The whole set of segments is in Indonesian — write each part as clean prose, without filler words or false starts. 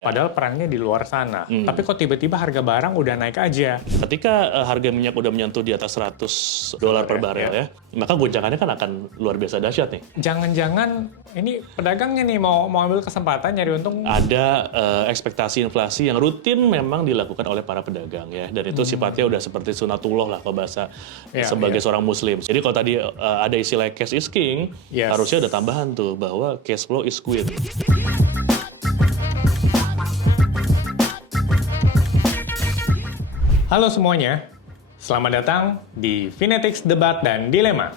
Padahal perangnya di luar sana. Tapi kok tiba-tiba harga barang udah naik aja. Ketika harga minyak udah menyentuh di atas $100 per barel ya, maka goncangannya kan akan luar biasa dahsyat nih. Jangan-jangan ini pedagangnya nih mau ambil kesempatan nyari untung. Ada ekspektasi inflasi yang rutin memang dilakukan oleh para pedagang ya, dan itu sifatnya udah seperti sunatullah lah kalau bahasa sebagai seorang muslim. Jadi kalau tadi ada istilah cash is king, harusnya ada tambahan tuh bahwa cash flow is queen. Halo semuanya, selamat datang di Finetics Debat dan Dilema.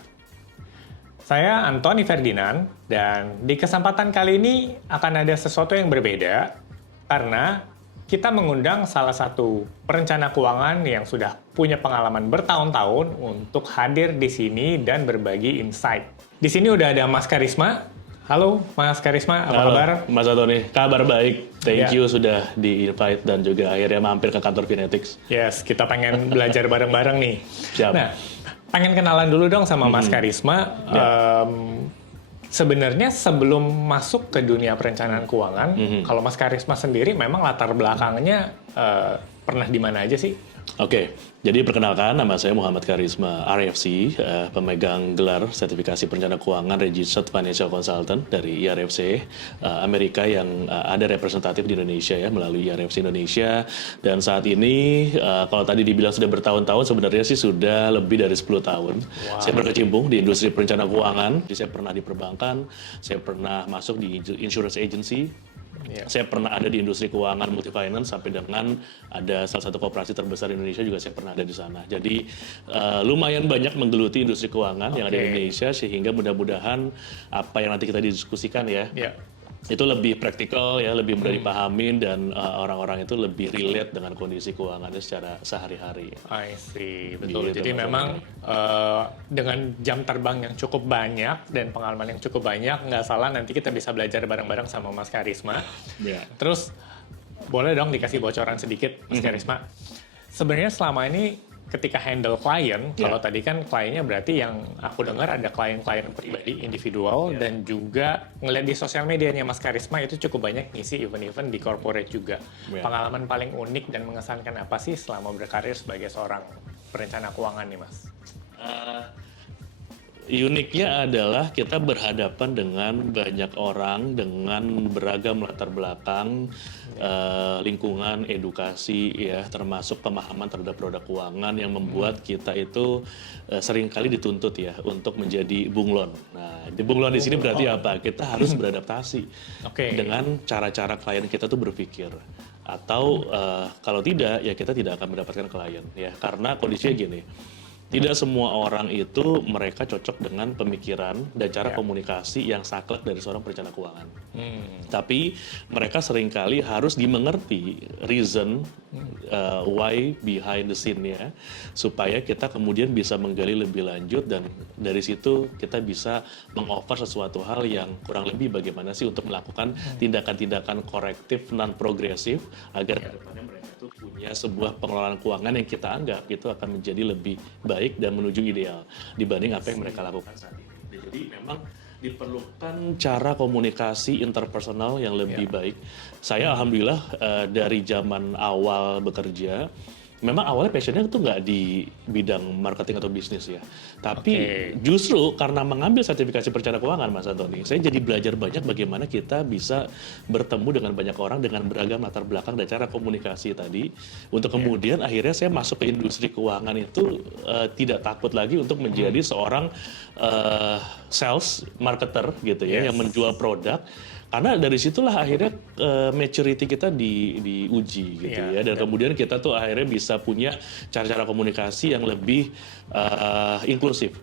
Saya Antoni Ferdinand, dan di kesempatan kali ini akan ada sesuatu yang berbeda karena kita mengundang salah satu perencana keuangan yang sudah punya pengalaman bertahun-tahun untuk hadir di sini dan berbagi insight. Di sini udah ada Mas Karisma. Halo Mas Karisma, apa kabar? Mas Antoni, kabar baik. Thank you sudah di-invite dan juga akhirnya mampir ke kantor Finetics. Yes, kita pengen belajar bareng-bareng nih. Siap. Nah, pengen kenalan dulu dong sama Mas Karisma. Sebenarnya sebelum masuk ke dunia perencanaan keuangan, kalau Mas Karisma sendiri memang latar belakangnya pernah di mana aja sih? Oke, jadi perkenalkan nama saya Muhammad Karisma, RFC, pemegang gelar sertifikasi perencana keuangan Registered Financial Consultant dari IRFC Amerika yang ada representatif di Indonesia ya melalui IRFC Indonesia. Dan saat ini kalau tadi dibilang sudah bertahun-tahun, sebenarnya sih sudah lebih dari 10 tahun. Wow. Saya berkecimpung di industri perencana keuangan. Jadi saya pernah di perbankan, saya pernah masuk di insurance agency. Saya pernah ada di industri keuangan multi-finance sampai dengan ada salah satu koperasi terbesar di Indonesia juga saya pernah ada di sana. Jadi lumayan banyak menggeluti industri keuangan yang ada di Indonesia sehingga mudah-mudahan apa yang nanti kita diskusikan ya. Itu lebih praktikal ya, lebih mudah dipahamin dan orang-orang itu lebih relate dengan kondisi keuangannya secara sehari-hari. I see, betul. Gitu, jadi memang dengan jam terbang yang cukup banyak dan pengalaman yang cukup banyak, nggak salah nanti kita bisa belajar bareng-bareng sama Mas Karisma. Terus boleh dong dikasih bocoran sedikit Mas Karisma. Sebenarnya selama ini ketika handle klien, kalau tadi kan kliennya berarti yang aku dengar ada klien-klien pribadi, individual, dan juga ngeliat di sosial medianya Mas Karisma itu cukup banyak ngisi event-event di corporate juga. Pengalaman paling unik dan mengesankan apa sih selama berkarir sebagai seorang perencana keuangan nih Mas? Uniknya adalah kita berhadapan dengan banyak orang dengan beragam latar belakang, lingkungan, edukasi, ya, termasuk pemahaman terhadap produk keuangan yang membuat kita itu seringkali dituntut ya untuk menjadi bunglon. Nah, di bunglon di sini berarti apa? Kita harus beradaptasi dengan cara-cara klien kita tuh berpikir. Atau kalau tidak, ya kita tidak akan mendapatkan klien ya, karena kondisinya gini. Tidak semua orang itu mereka cocok dengan pemikiran dan cara komunikasi yang saklek dari seorang perencana keuangan. Tapi mereka seringkali harus dimengerti reason why behind the scene-nya supaya kita kemudian bisa menggali lebih lanjut dan dari situ kita bisa meng-offer sesuatu hal yang kurang lebih bagaimana sih untuk melakukan tindakan-tindakan korektif non-progresif agar kedepannya mereka itu punya sebuah pengelolaan keuangan yang kita anggap itu akan menjadi lebih baik dan menuju ideal dibanding apa yang mereka lakukan saat ini. Jadi memang diperlukan cara komunikasi interpersonal yang lebih baik. Saya alhamdulillah dari zaman awal bekerja, memang awalnya passionnya itu nggak di bidang marketing atau bisnis ya. Tapi justru karena mengambil sertifikasi perencana keuangan Mas Antoni, saya jadi belajar banyak bagaimana kita bisa bertemu dengan banyak orang dengan beragam latar belakang dan cara komunikasi tadi. Untuk kemudian akhirnya saya masuk ke industri keuangan itu tidak takut lagi untuk menjadi seorang sales marketer gitu ya, yang menjual produk. Karena dari situlah akhirnya maturity kita diuji gitu ya, dan kemudian kita tuh akhirnya bisa punya cara-cara komunikasi yang lebih inklusif,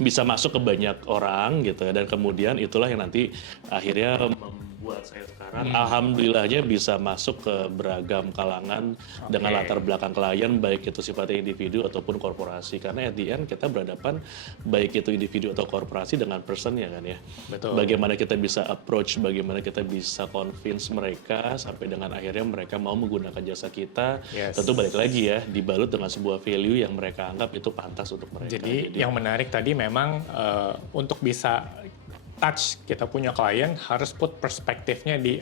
bisa masuk ke banyak orang gitu ya, dan kemudian itulah yang nanti akhirnya membuat saya sekarang alhamdulillahnya bisa masuk ke beragam kalangan dengan latar belakang klien, baik itu sifatnya individu ataupun korporasi, karena at the end kita berhadapan baik itu individu atau korporasi dengan person ya kan ya. Bagaimana kita bisa approach, bagaimana kita bisa convince mereka sampai dengan akhirnya mereka mau menggunakan jasa kita. Tentu balik lagi ya, dibalut dengan sebuah value yang mereka anggap itu pantas untuk mereka. Jadi yang menarik tadi memang untuk bisa touch kita punya klien harus put perspektifnya di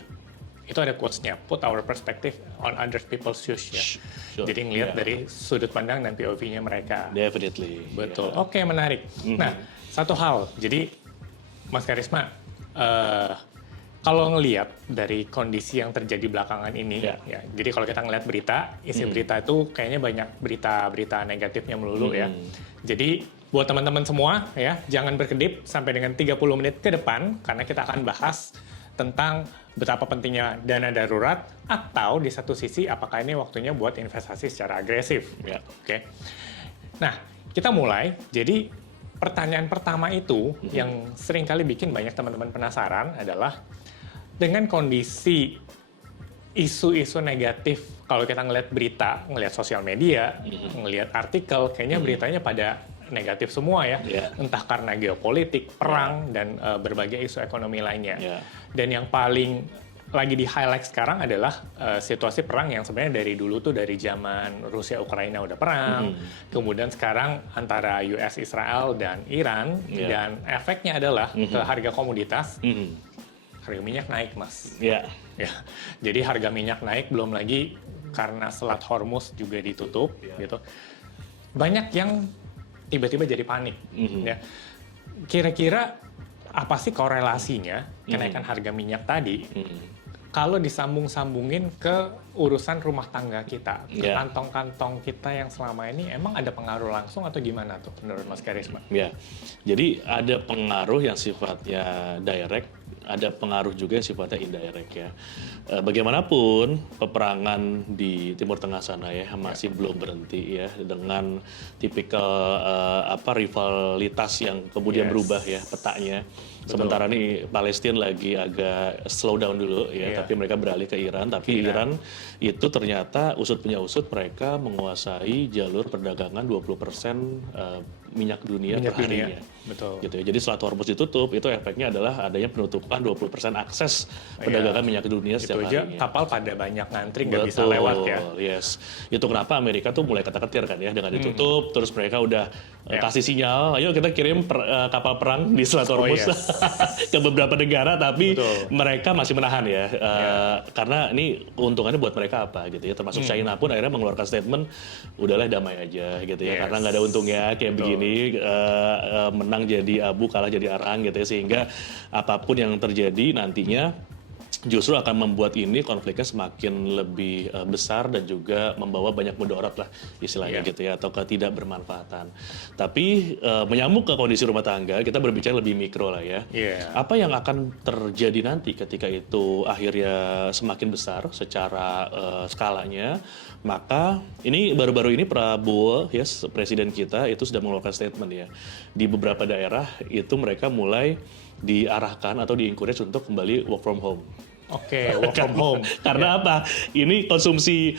itu ada quotes-nya, put our perspective on other people's shoes ya. Sure. Jadi ngelihat dari sudut pandang dan POV-nya mereka. Definitely. Betul. Oke, menarik. Nah, satu hal. Jadi Mas Karisma, kalau ngelihat dari kondisi yang terjadi belakangan ini, ya. Jadi kalau kita ngelihat berita, isi berita itu kayaknya banyak berita-berita negatifnya melulu ya. Jadi buat teman-teman semua ya, jangan berkedip sampai dengan 30 menit ke depan karena kita akan bahas tentang betapa pentingnya dana darurat atau di satu sisi apakah ini waktunya buat investasi secara agresif. Ya, oke. Nah, kita mulai. Jadi pertanyaan pertama itu yang sering kali bikin banyak teman-teman penasaran adalah dengan kondisi isu-isu negatif, kalau kita ngelihat berita, ngelihat sosial media, ngelihat artikel, kayaknya beritanya pada negatif semua ya, entah karena geopolitik, perang, dan berbagai isu ekonomi lainnya. Dan yang paling lagi di highlight sekarang adalah situasi perang yang sebenarnya dari dulu tuh dari zaman Rusia Ukraina udah perang, kemudian sekarang antara US Israel dan Iran, dan efeknya adalah ke harga komoditas, harga minyak naik, Mas. Ya, jadi harga minyak naik, belum lagi karena Selat Hormuz juga ditutup, gitu. Banyak yang tiba-tiba jadi panik. Ya. Kira-kira apa sih korelasinya kenaikan harga minyak tadi kalau disambung-sambungin ke urusan rumah tangga kita, kantong-kantong kita yang selama ini, emang ada pengaruh langsung atau gimana tuh menurut Mas Karisma? Ya, jadi ada pengaruh yang sifatnya direct, ada pengaruh juga yang sifatnya indirect ya. Bagaimanapun peperangan di Timur Tengah sana ya masih belum berhenti ya dengan tipikal rivalitas yang kemudian berubah ya petanya. Sementara nih Palestina lagi agak slow down dulu ya, tapi mereka beralih ke Iran. Tapi Iran itu ternyata usut punya usut mereka menguasai jalur perdagangan 20% minyak dunia per harinya. Betul. Gitu ya. Jadi Selat Hormuz ditutup, itu efeknya adalah adanya penutupan 20% akses perdagangan minyak dunia setiap harinya. Itu aja kapal pada banyak ngantri nggak bisa lewat ya. Yes. Itu kenapa Amerika tuh mulai ketar-ketir kan ya dengan ditutup, terus mereka udah kasih sinyal, ayo kita kirim kapal perang di Selat Hormuz ke beberapa negara, tapi mereka masih menahan ya. Karena ini keuntungannya buat mereka apa gitu ya. Termasuk China pun akhirnya mengeluarkan statement, udahlah damai aja gitu ya. Karena nggak ada untungnya kayak begini, menang jadi abu, kalah jadi arang gitu ya. Sehingga apapun yang terjadi nantinya justru akan membuat ini konfliknya semakin lebih besar dan juga membawa banyak mudarat lah istilahnya gitu ya, atau tidak bermanfaatan. Tapi menyambung ke kondisi rumah tangga, kita berbicara lebih mikro lah ya. Apa yang akan terjadi nanti ketika itu akhirnya semakin besar secara skalanya? Maka ini baru-baru ini Prabowo ya presiden kita itu sudah mengeluarkan statement ya, di beberapa daerah itu mereka mulai diarahkan atau di-encourage untuk kembali work from home. Oke, work from home. Karena apa? Ini konsumsi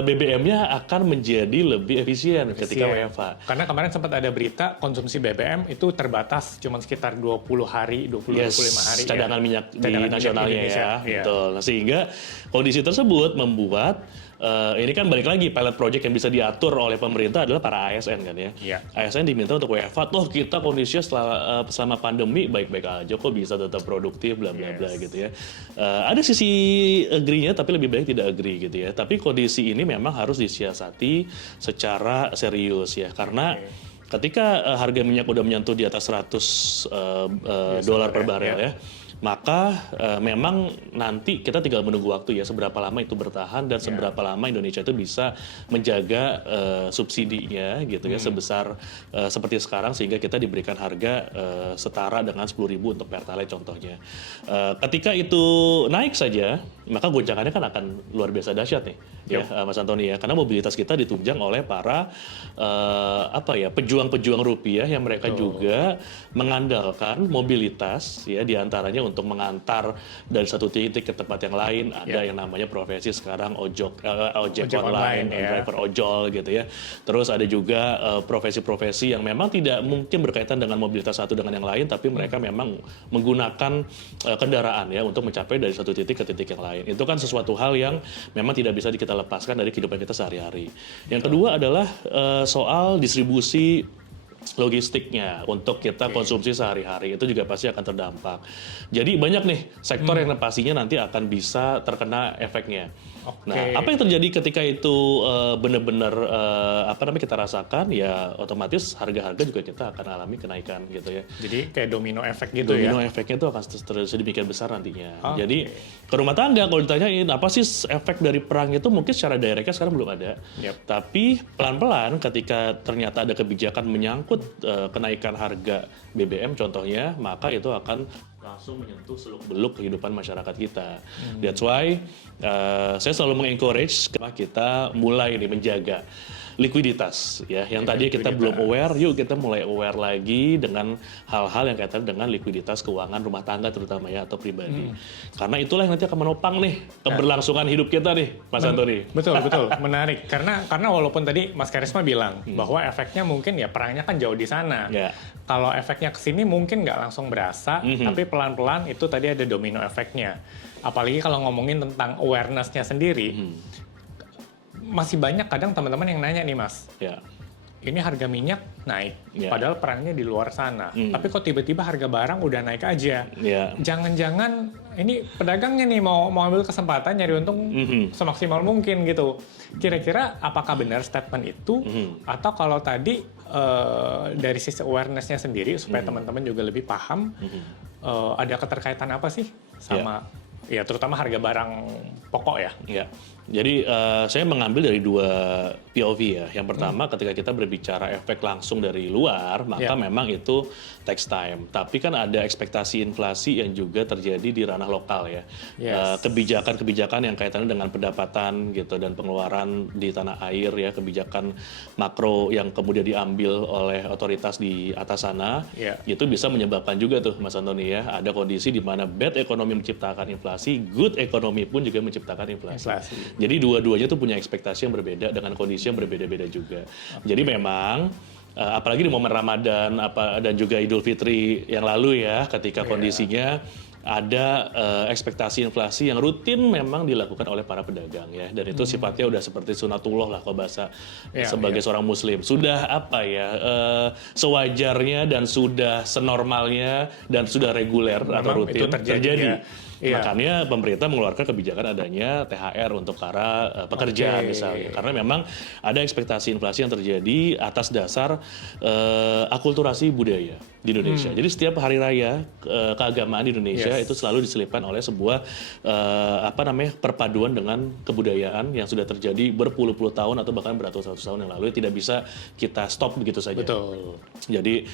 BBM-nya akan menjadi lebih efisien ketika WFH. Karena kemarin sempat ada berita konsumsi BBM itu terbatas cuma sekitar 20 hari, 20-25 hari. Cadangan minyak di nasionalnya ya. Betul. Nah, sehingga kondisi tersebut membuat ini kan balik lagi pilot project yang bisa diatur oleh pemerintah adalah para ASN kan ya. ASN diminta untuk WFH, toh kita kondisinya selama pandemi baik-baik aja kok bisa tetap produktif bla bla bla gitu ya. Ada sisi agree-nya tapi lebih baik tidak agree gitu ya. Tapi kondisi ini memang harus disiasati secara serius ya, karena ketika harga minyak udah menyentuh di atas $100 per barel ya, maka memang nanti kita tinggal menunggu waktu ya seberapa lama itu bertahan dan seberapa lama Indonesia itu bisa menjaga subsidinya gitu ya sebesar seperti sekarang, sehingga kita diberikan harga setara dengan 10.000 untuk Pertalite contohnya. Ketika itu naik saja, maka goncangannya kan akan luar biasa dahsyat nih ya Mas Antoni ya, karena mobilitas kita ditunjang oleh para pejuang-pejuang rupiah yang mereka juga mengandalkan mobilitas ya, diantaranya untuk mengantar dari satu titik ke tempat yang lain. Ada yang namanya profesi sekarang ojek online, driver ojol gitu ya. Terus ada juga profesi-profesi yang memang tidak mungkin berkaitan dengan mobilitas satu dengan yang lain, tapi mereka memang menggunakan kendaraan ya untuk mencapai dari satu titik ke titik yang lain. Itu kan sesuatu hal yang memang tidak bisa kita lepaskan dari kehidupan kita sehari-hari. Yang kedua adalah soal distribusi logistiknya untuk kita konsumsi sehari-hari itu juga pasti akan terdampak. Jadi banyak nih sektor yang pastinya nanti akan bisa terkena efeknya. Nah, apa yang terjadi ketika itu benar-benar kita rasakan, ya otomatis harga-harga juga kita akan alami kenaikan gitu ya. Jadi kayak domino efek gitu ya? Domino efeknya itu akan sedemikian besar nantinya. Jadi ke rumah tangga kalau ditanyain apa sih efek dari perang itu, mungkin secara directnya sekarang belum ada. Tapi pelan-pelan ketika ternyata ada kebijakan menyangkut kenaikan harga BBM contohnya, maka itu akan langsung menyentuh seluk-beluk kehidupan masyarakat kita. That's why saya selalu mengencourage kita mulai nih menjaga likuiditas ya. Yang tadi kita belum aware, yuk kita mulai aware lagi dengan hal-hal yang kaitan dengan likuiditas keuangan rumah tangga terutama ya, atau pribadi. Karena itulah yang nanti akan menopang nih keberlangsungan hidup kita nih, Mas Antoni. Betul, menarik. Karena walaupun tadi Mas Karisma bilang bahwa efeknya mungkin ya perangnya kan jauh di sana. Kalau efeknya ke sini mungkin nggak langsung berasa, tapi pelan-pelan itu tadi ada domino efeknya. Apalagi kalau ngomongin tentang awareness-nya sendiri, masih banyak kadang teman-teman yang nanya nih Mas, ini harga minyak naik, padahal perangnya di luar sana. Tapi kok tiba-tiba harga barang udah naik aja? Jangan-jangan ini pedagangnya nih mau ambil kesempatan nyari untung semaksimal mungkin gitu. Kira-kira apakah benar statement itu? Atau kalau tadi dari sisi awareness-nya sendiri supaya teman-teman juga lebih paham, ada keterkaitan apa sih sama ya terutama harga barang pokok ya? Jadi saya mengambil dari dua POV ya. Yang pertama ketika kita berbicara efek langsung dari luar, maka memang itu takes time. Tapi kan ada ekspektasi inflasi yang juga terjadi di ranah lokal ya. Kebijakan-kebijakan yang kaitannya dengan pendapatan gitu dan pengeluaran di tanah air ya, kebijakan makro yang kemudian diambil oleh otoritas di atas sana, itu bisa menyebabkan juga tuh Mas Antoni ya, ada kondisi di mana bad ekonomi menciptakan inflasi, good ekonomi pun juga menciptakan inflasi. Jadi dua-duanya tuh punya ekspektasi yang berbeda dengan kondisi yang berbeda-beda juga. Jadi memang apalagi di momen Ramadan dan juga Idul Fitri yang lalu ya, ketika kondisinya ada ekspektasi inflasi yang rutin memang dilakukan oleh para pedagang ya, dan itu sifatnya udah seperti sunatullah lah kalau bahasa sebagai seorang muslim, sudah sewajarnya dan sudah senormalnya dan sudah reguler atau rutin terjadi. Makanya pemerintah mengeluarkan kebijakan adanya THR untuk para pekerja misalnya, karena memang ada ekspektasi inflasi yang terjadi atas dasar akulturasi budaya di Indonesia. Jadi setiap hari raya keagamaan di Indonesia itu selalu diselipkan oleh sebuah perpaduan dengan kebudayaan yang sudah terjadi berpuluh-puluh tahun atau bahkan beratus-ratus tahun yang lalu, tidak bisa kita stop begitu saja. Jadi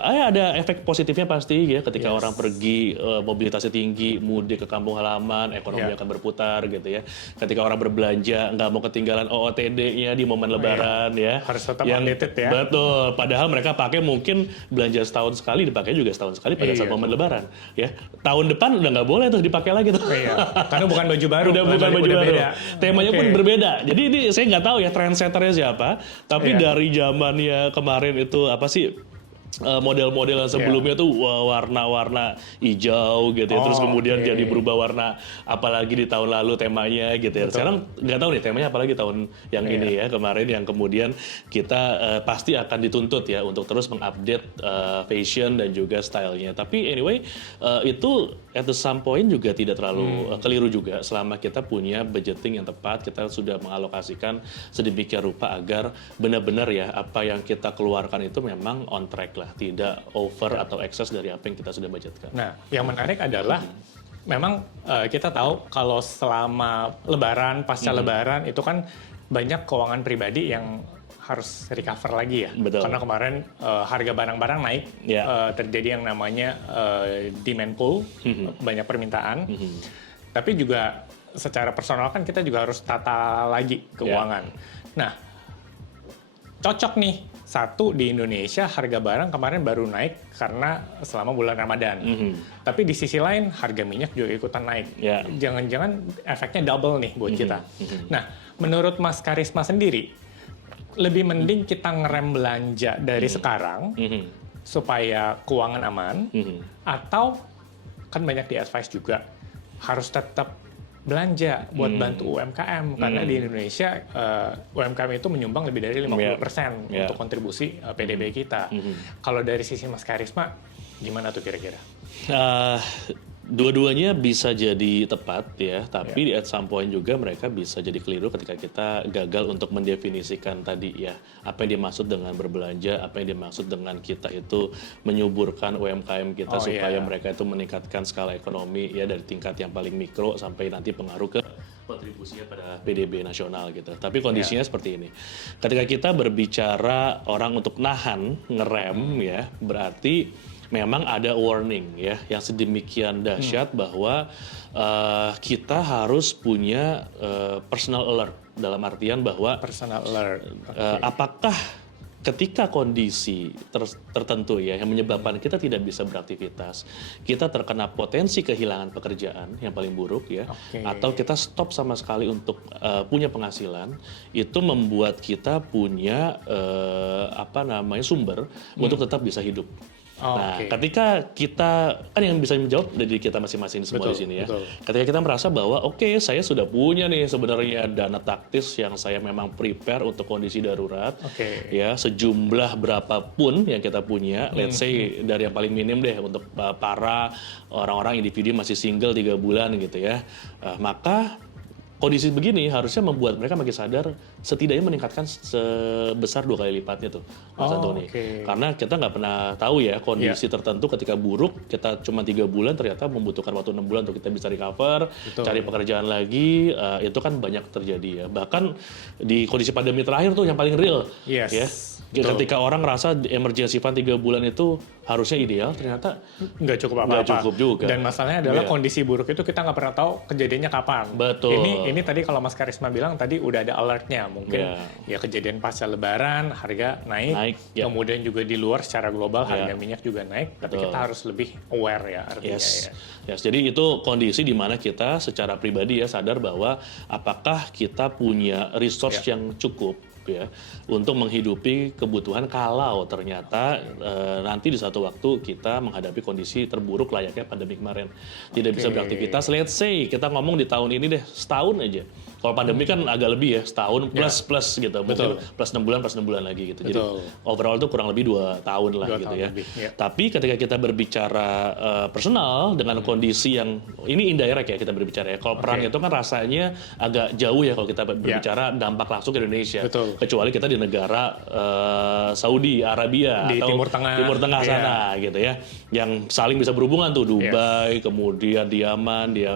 ada efek positifnya pasti ya, ketika orang pergi mobilitasnya tinggi, mudik ke kampung halaman, ekonomi akan berputar gitu ya. Ketika orang berbelanja nggak mau ketinggalan OOTD-nya di momen Lebaran ya. Harus tetap updated ya. Betul. Padahal mereka pakai mungkin belanja setahun sekali, dipakai juga setahun sekali pada saat momen Lebaran ya. Tahun depan udah nggak boleh tuh dipakai lagi tuh. Karena bukan baju baru. Udah bukan baju baru. Beda. Temanya pun berbeda. Jadi ini saya nggak tahu ya trendsetternya siapa. Tapi dari zamannya kemarin itu apa sih? Model-model yang sebelumnya tuh warna-warna hijau gitu ya, terus kemudian jadi berubah warna apalagi di tahun lalu temanya gitu ya. Sekarang nggak tahu nih temanya apalagi tahun yang ini ya, kemarin yang kemudian kita pasti akan dituntut ya untuk terus mengupdate fashion dan juga stylenya. Tapi anyway itu at the some point juga tidak terlalu keliru juga, selama kita punya budgeting yang tepat, kita sudah mengalokasikan sedemikian rupa agar benar-benar ya apa yang kita keluarkan itu memang on track lah, tidak over atau excess dari apa yang kita sudah budgetkan. Nah, yang menarik adalah memang kita tahu kalau selama Lebaran, pasca Lebaran itu kan banyak keuangan pribadi yang harus recover lagi ya. Karena kemarin harga barang-barang naik, terjadi yang namanya demand pull, banyak permintaan. Tapi juga secara personal kan kita juga harus tata lagi keuangan. Nah, cocok nih. Satu, di Indonesia harga barang kemarin baru naik karena selama bulan Ramadan. Tapi di sisi lain harga minyak juga ikutan naik. Jangan-jangan efeknya double nih buat kita. Nah, menurut Mas Karisma sendiri, lebih mending kita ngerem belanja dari sekarang supaya keuangan aman, atau kan banyak di advice juga harus tetap belanja buat bantu UMKM karena di Indonesia UMKM itu menyumbang lebih dari 50% untuk kontribusi PDB kita. Kalau dari sisi Mas Karisma gimana tuh kira-kira? Dua-duanya bisa jadi tepat ya, tapi at some point juga mereka bisa jadi keliru ketika kita gagal untuk mendefinisikan tadi ya, apa yang dimaksud dengan berbelanja, apa yang dimaksud dengan kita itu menyuburkan UMKM kita supaya mereka itu meningkatkan skala ekonomi ya dari tingkat yang paling mikro sampai nanti pengaruh ke kontribusinya pada PDB nasional gitu. Tapi kondisinya seperti ini. Ketika kita berbicara orang untuk nahan, ngerem ya, berarti memang ada warning ya yang sedemikian dahsyat bahwa kita harus punya personal alert dalam artian bahwa Personal alert. Apakah ketika kondisi tertentu ya yang menyebabkan kita tidak bisa beraktivitas, kita terkena potensi kehilangan pekerjaan yang paling buruk ya, atau kita stop sama sekali untuk punya penghasilan, itu membuat kita punya sumber untuk tetap bisa hidup. Nah, ketika kita kan yang bisa menjawab dari kita masing-masing semua di sini ya. Ketika kita merasa bahwa saya sudah punya nih sebenarnya dana taktis yang saya memang prepare untuk kondisi darurat, ya sejumlah berapapun yang kita punya, let's say dari yang paling minim deh untuk para orang-orang individu masih single 3 bulan gitu ya, maka kondisi begini harusnya membuat mereka makin sadar setidaknya meningkatkan sebesar 2 kali lipatnya tuh, Mas Antoni. Karena kita nggak pernah tahu ya kondisi tertentu ketika buruk, kita cuma 3 bulan ternyata membutuhkan waktu 6 bulan untuk kita bisa recover, cari pekerjaan lagi, itu kan banyak terjadi ya. Bahkan di kondisi pandemi terakhir tuh yang paling real, ya. Ketika orang rasa emergency fund 3 bulan itu harusnya ideal, ternyata nggak cukup apa-apa. Nggak cukup juga. Dan masalahnya adalah kondisi buruk itu kita nggak pernah tahu kejadiannya kapan. Betul. Ini tadi kalau Mas Karisma bilang tadi udah ada alertnya. Mungkin ya kejadian pasca lebaran, harga naik kemudian juga di luar secara global harga minyak juga naik. Tapi kita harus lebih aware ya artinya ya. Jadi itu kondisi di mana kita secara pribadi ya sadar bahwa apakah kita punya resource yang cukup ya untuk menghidupi kebutuhan kalau ternyata nanti di satu waktu kita menghadapi kondisi terburuk layaknya pandemi kemarin, tidak bisa beraktivitas. Let's say kita ngomong di tahun ini deh setahun aja. Kalau pandemi kan agak lebih ya, setahun plus gitu, mungkin plus 6 bulan lagi gitu. Jadi overall itu kurang lebih 2 tahun lah gitu ya. Tapi ketika kita berbicara personal dengan kondisi yang ini indirect ya kita berbicara ya. Kalau perang itu kan rasanya agak jauh ya kalau kita berbicara dampak langsung ke Indonesia. Kecuali kita di negara Saudi Arabia di atau Timur Tengah sana gitu ya, yang saling bisa berhubungan tuh Dubai, kemudian di Yaman, di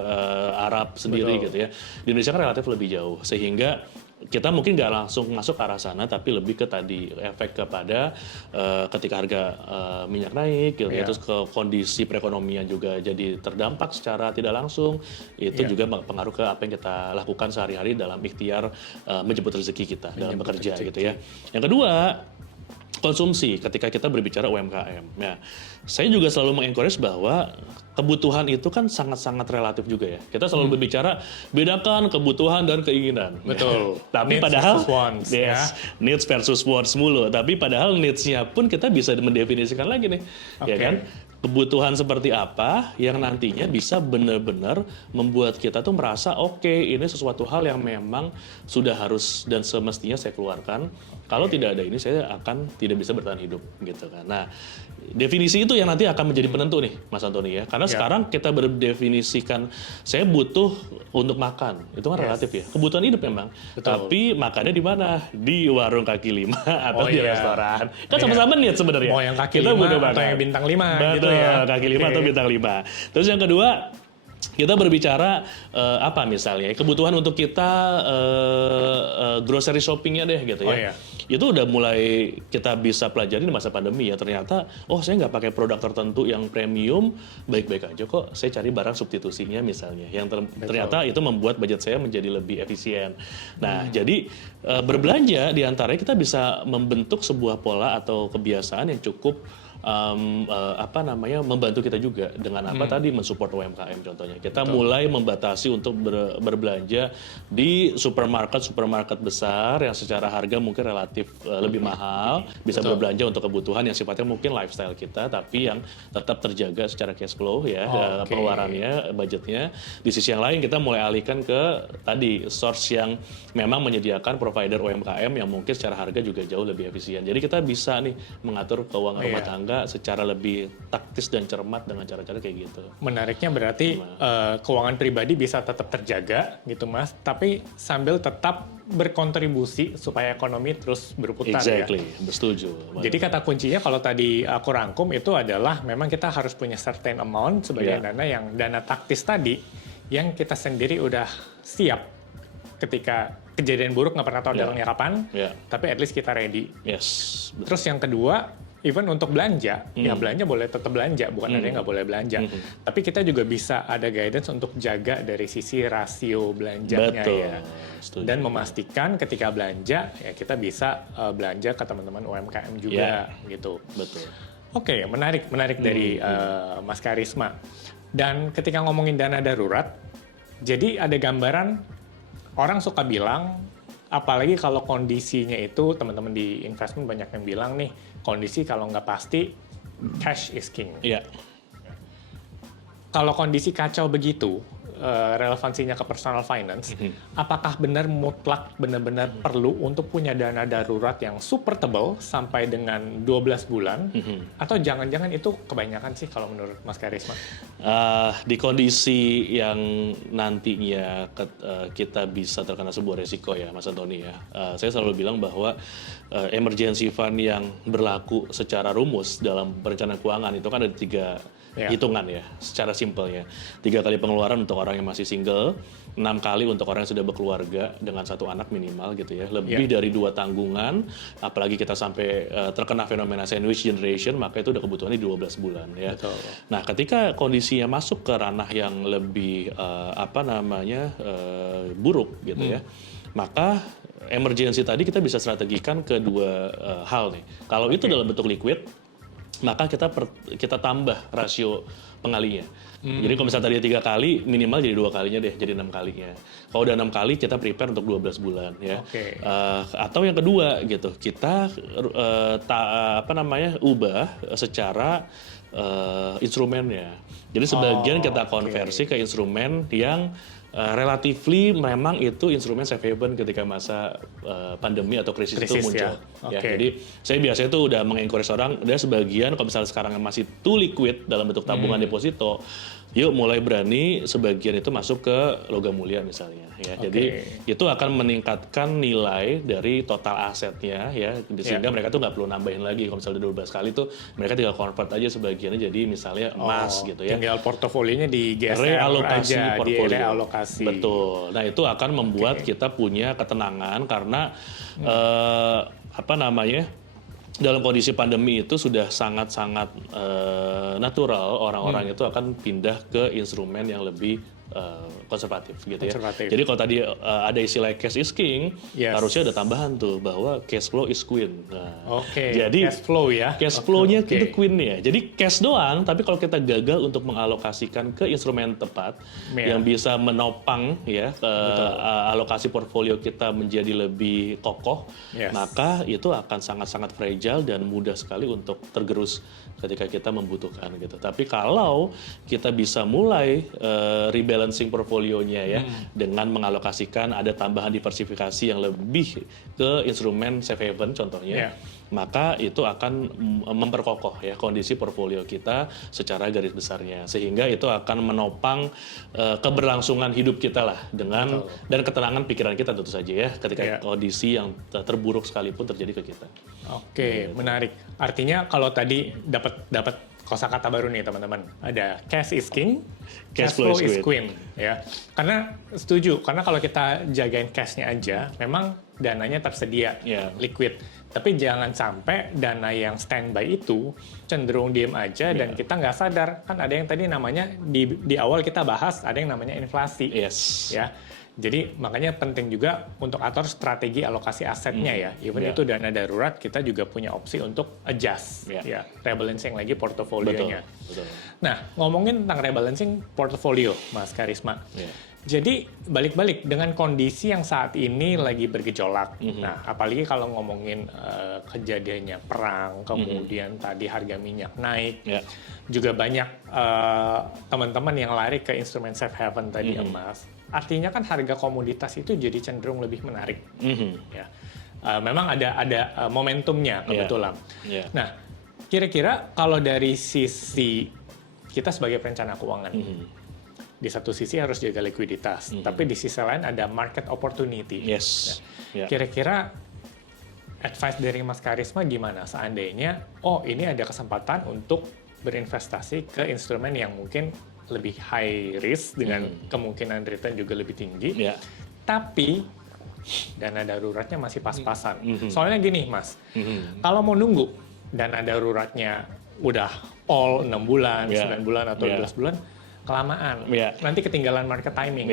Arab sendiri gitu ya. Di Indonesia kan relatif lebih jauh, sehingga kita mungkin nggak langsung masuk ke arah sana, tapi lebih ke tadi efek kepada ketika harga minyak naik, gitu, terus ke kondisi perekonomian juga jadi terdampak secara tidak langsung, itu juga pengaruh ke apa yang kita lakukan sehari-hari dalam ikhtiar menjemput rezeki kita dalam bekerja gitu ya. Yang kedua, konsumsi ketika kita berbicara UMKM. Ya, saya juga selalu mengencourage bahwa kebutuhan itu kan sangat-sangat relatif juga ya. Kita selalu berbicara bedakan kebutuhan dan keinginan. Betul. Tapi needs padahal versus wants, needs versus wants mulu. Tapi padahal needs-nya pun kita bisa mendefinisikan lagi nih, ya kan? Kebutuhan seperti apa yang nantinya bisa benar-benar membuat kita tuh merasa ini sesuatu hal yang memang sudah harus dan semestinya saya keluarkan. Kalau tidak ada ini saya akan tidak bisa bertahan hidup gitu kan. Nah, definisi itu yang nanti akan menjadi penentu nih Mas Antoni ya. Karena sekarang kita berdefinisikan saya butuh untuk makan. Itu kan relatif ya. Kebutuhan hidup memang. Tapi makannya di mana? Di warung kaki 5 atau di restoran. Kan sama-sama niat sebenarnya. Mau yang kaki 5 atau yang bintang 5 gitu ya. Kaki 5 atau bintang 5. Terus yang kedua, kita berbicara apa misalnya kebutuhan untuk kita grocery shoppingnya deh gitu ya. Itu udah mulai kita bisa pelajari di masa pandemi ya. Ternyata saya nggak pakai produk tertentu yang premium, baik-baik aja kok. Saya cari barang substitusinya misalnya yang ternyata itu membuat budget saya menjadi lebih efisien. Nah jadi berbelanja diantaranya kita bisa membentuk sebuah pola atau kebiasaan yang cukup membantu kita juga dengan tadi mensupport UMKM contohnya. Kita mulai membatasi untuk berbelanja di supermarket besar yang secara harga mungkin relatif lebih mahal, bisa berbelanja untuk kebutuhan yang sifatnya mungkin lifestyle kita, tapi yang tetap terjaga secara cash flow ya, pengeluarannya, budgetnya. Di sisi yang lain kita mulai alihkan ke tadi source yang memang menyediakan provider UMKM yang mungkin secara harga juga jauh lebih efisien. Jadi kita bisa nih mengatur keuangan rumah tangga secara lebih taktis dan cermat dengan cara-cara kayak gitu. Menariknya berarti keuangan pribadi bisa tetap terjaga gitu Mas, tapi sambil tetap berkontribusi supaya ekonomi terus berputar ya. Bersetuju. Jadi kata kuncinya kalau tadi aku rangkum itu adalah memang kita harus punya certain amount sebagai dana taktis tadi yang kita sendiri udah siap ketika kejadian buruk nggak pernah tahu datangnya kapan, tapi at least kita ready. Terus yang kedua, even untuk belanja, ya belanja boleh tetap belanja, bukan ada yang nggak boleh belanja. Tapi kita juga bisa ada guidance untuk jaga dari sisi rasio belanjanya ya. Dan memastikan ketika belanja, ya kita bisa belanja ke teman-teman UMKM juga gitu. Oke, menarik dari Mas Karisma. Dan ketika ngomongin dana darurat, jadi ada gambaran orang suka bilang, apalagi kalau kondisinya itu, teman-teman di investment banyak yang bilang nih, kondisi kalau nggak pasti, cash is king. Kalau kondisi kacau begitu, relevansinya ke personal finance, apakah benar mutlak benar-benar perlu untuk punya dana darurat yang super tebal sampai dengan 12 bulan? Atau jangan-jangan itu kebanyakan sih kalau menurut Mas Karisma? Di kondisi yang nantinya kita bisa terkena sebuah resiko ya Mas Antoni ya, saya selalu bilang bahwa emergency fund yang berlaku secara rumus dalam perencanaan keuangan itu kan ada 3 hitungan ya, secara simpelnya. 3 kali pengeluaran untuk orang yang masih single, 6 kali untuk orang yang sudah berkeluarga dengan 1 anak minimal gitu ya. Lebih dari 2 tanggungan, apalagi kita sampai terkena fenomena sandwich generation, maka itu udah kebutuhannya 12 bulan ya. Nah, ketika kondisinya masuk ke ranah yang lebih buruk gitu ya, maka emergency tadi kita bisa strategikan ke 2 hal nih. Kalau itu dalam bentuk liquid, maka kita tambah rasio pengalinya. Jadi kalau misalnya tadi 3 kali, minimal jadi 2 kalinya deh, jadi 6 kalinya. Kalau udah 6 kali, kita prepare untuk 12 bulan ya. Atau yang kedua gitu, kita ubah secara instrumennya. Jadi sebagian kita konversi ke instrumen yang relatively memang itu instrumen safe haven ketika masa pandemi atau krisis itu muncul. Ya, jadi saya biasanya tuh udah mengencourage orang, udah sebagian kalau misalnya sekarang masih too liquid dalam bentuk tabungan deposito, yuk mulai berani sebagian itu masuk ke logam mulia misalnya. Ya, jadi itu akan meningkatkan nilai dari total asetnya ya, sehingga mereka tuh nggak perlu nambahin lagi. Kalau misalnya 12 kali tuh mereka tinggal convert aja sebagiannya jadi misalnya emas gitu ya. Tinggal portofolionya digeser realokasi aja, direalokasi. Betul. Nah, itu akan membuat kita punya ketenangan karena dalam kondisi pandemi itu sudah sangat-sangat natural orang-orang itu akan pindah ke instrumen yang lebih konservatif gitu ya. Jadi kalau tadi ada istilah cash is king, harusnya ada tambahan tuh bahwa cash flow is queen. Nah, jadi cash flow ya. Cash flow-nya itu queen ya. Jadi cash doang, tapi kalau kita gagal untuk mengalokasikan ke instrumen tepat yang bisa menopang ya alokasi portfolio kita menjadi lebih kokoh, maka itu akan sangat-sangat fragile dan mudah sekali untuk tergerus ketika kita membutuhkan gitu. Tapi kalau kita bisa mulai rebalancing portfolionya ya dengan mengalokasikan ada tambahan diversifikasi yang lebih ke instrumen safe haven contohnya, maka itu akan memperkokoh ya kondisi portfolio kita secara garis besarnya, sehingga itu akan menopang keberlangsungan hidup kita lah dengan dan ketenangan pikiran kita tentu saja ya ketika kondisi yang terburuk sekalipun terjadi ke kita. Menarik. Artinya kalau tadi dapat kosakata baru nih teman-teman. Ada cash is king, cash flow is queen ya. Karena setuju, karena kalau kita jagain cashnya aja, memang dananya tersedia, liquid. Tapi jangan sampai dana yang standby itu cenderung diem aja dan kita nggak sadar. Kan ada yang tadi namanya di awal kita bahas ada yang namanya inflasi, ya. Jadi makanya penting juga untuk atur strategi alokasi asetnya ya. Even itu dana darurat, kita juga punya opsi untuk adjust, ya, rebalancing lagi portofolionya. Betul. Nah, ngomongin tentang rebalancing portofolio, Mas Karisma. Jadi balik-balik dengan kondisi yang saat ini lagi bergejolak. Nah, apalagi kalau ngomongin kejadiannya perang, kemudian tadi harga minyak naik, juga banyak teman-teman yang lari ke instrumen safe haven tadi emas. Artinya kan harga komoditas itu jadi cenderung lebih menarik. Ya, memang ada momentumnya kebetulan. Nah, kira-kira kalau dari sisi kita sebagai perencana keuangan, di satu sisi harus jaga likuiditas, tapi di sisi lain ada market opportunity. Kira-kira advice dari Mas Karisma gimana seandainya, ini ada kesempatan untuk berinvestasi ke instrumen yang mungkin lebih high risk dengan kemungkinan return juga lebih tinggi, tapi dana daruratnya masih pas-pasan. Soalnya gini, Mas, kalau mau nunggu dana daruratnya udah all 6 bulan, 9 bulan atau 12 bulan, kelamaan. Nanti ketinggalan market timing.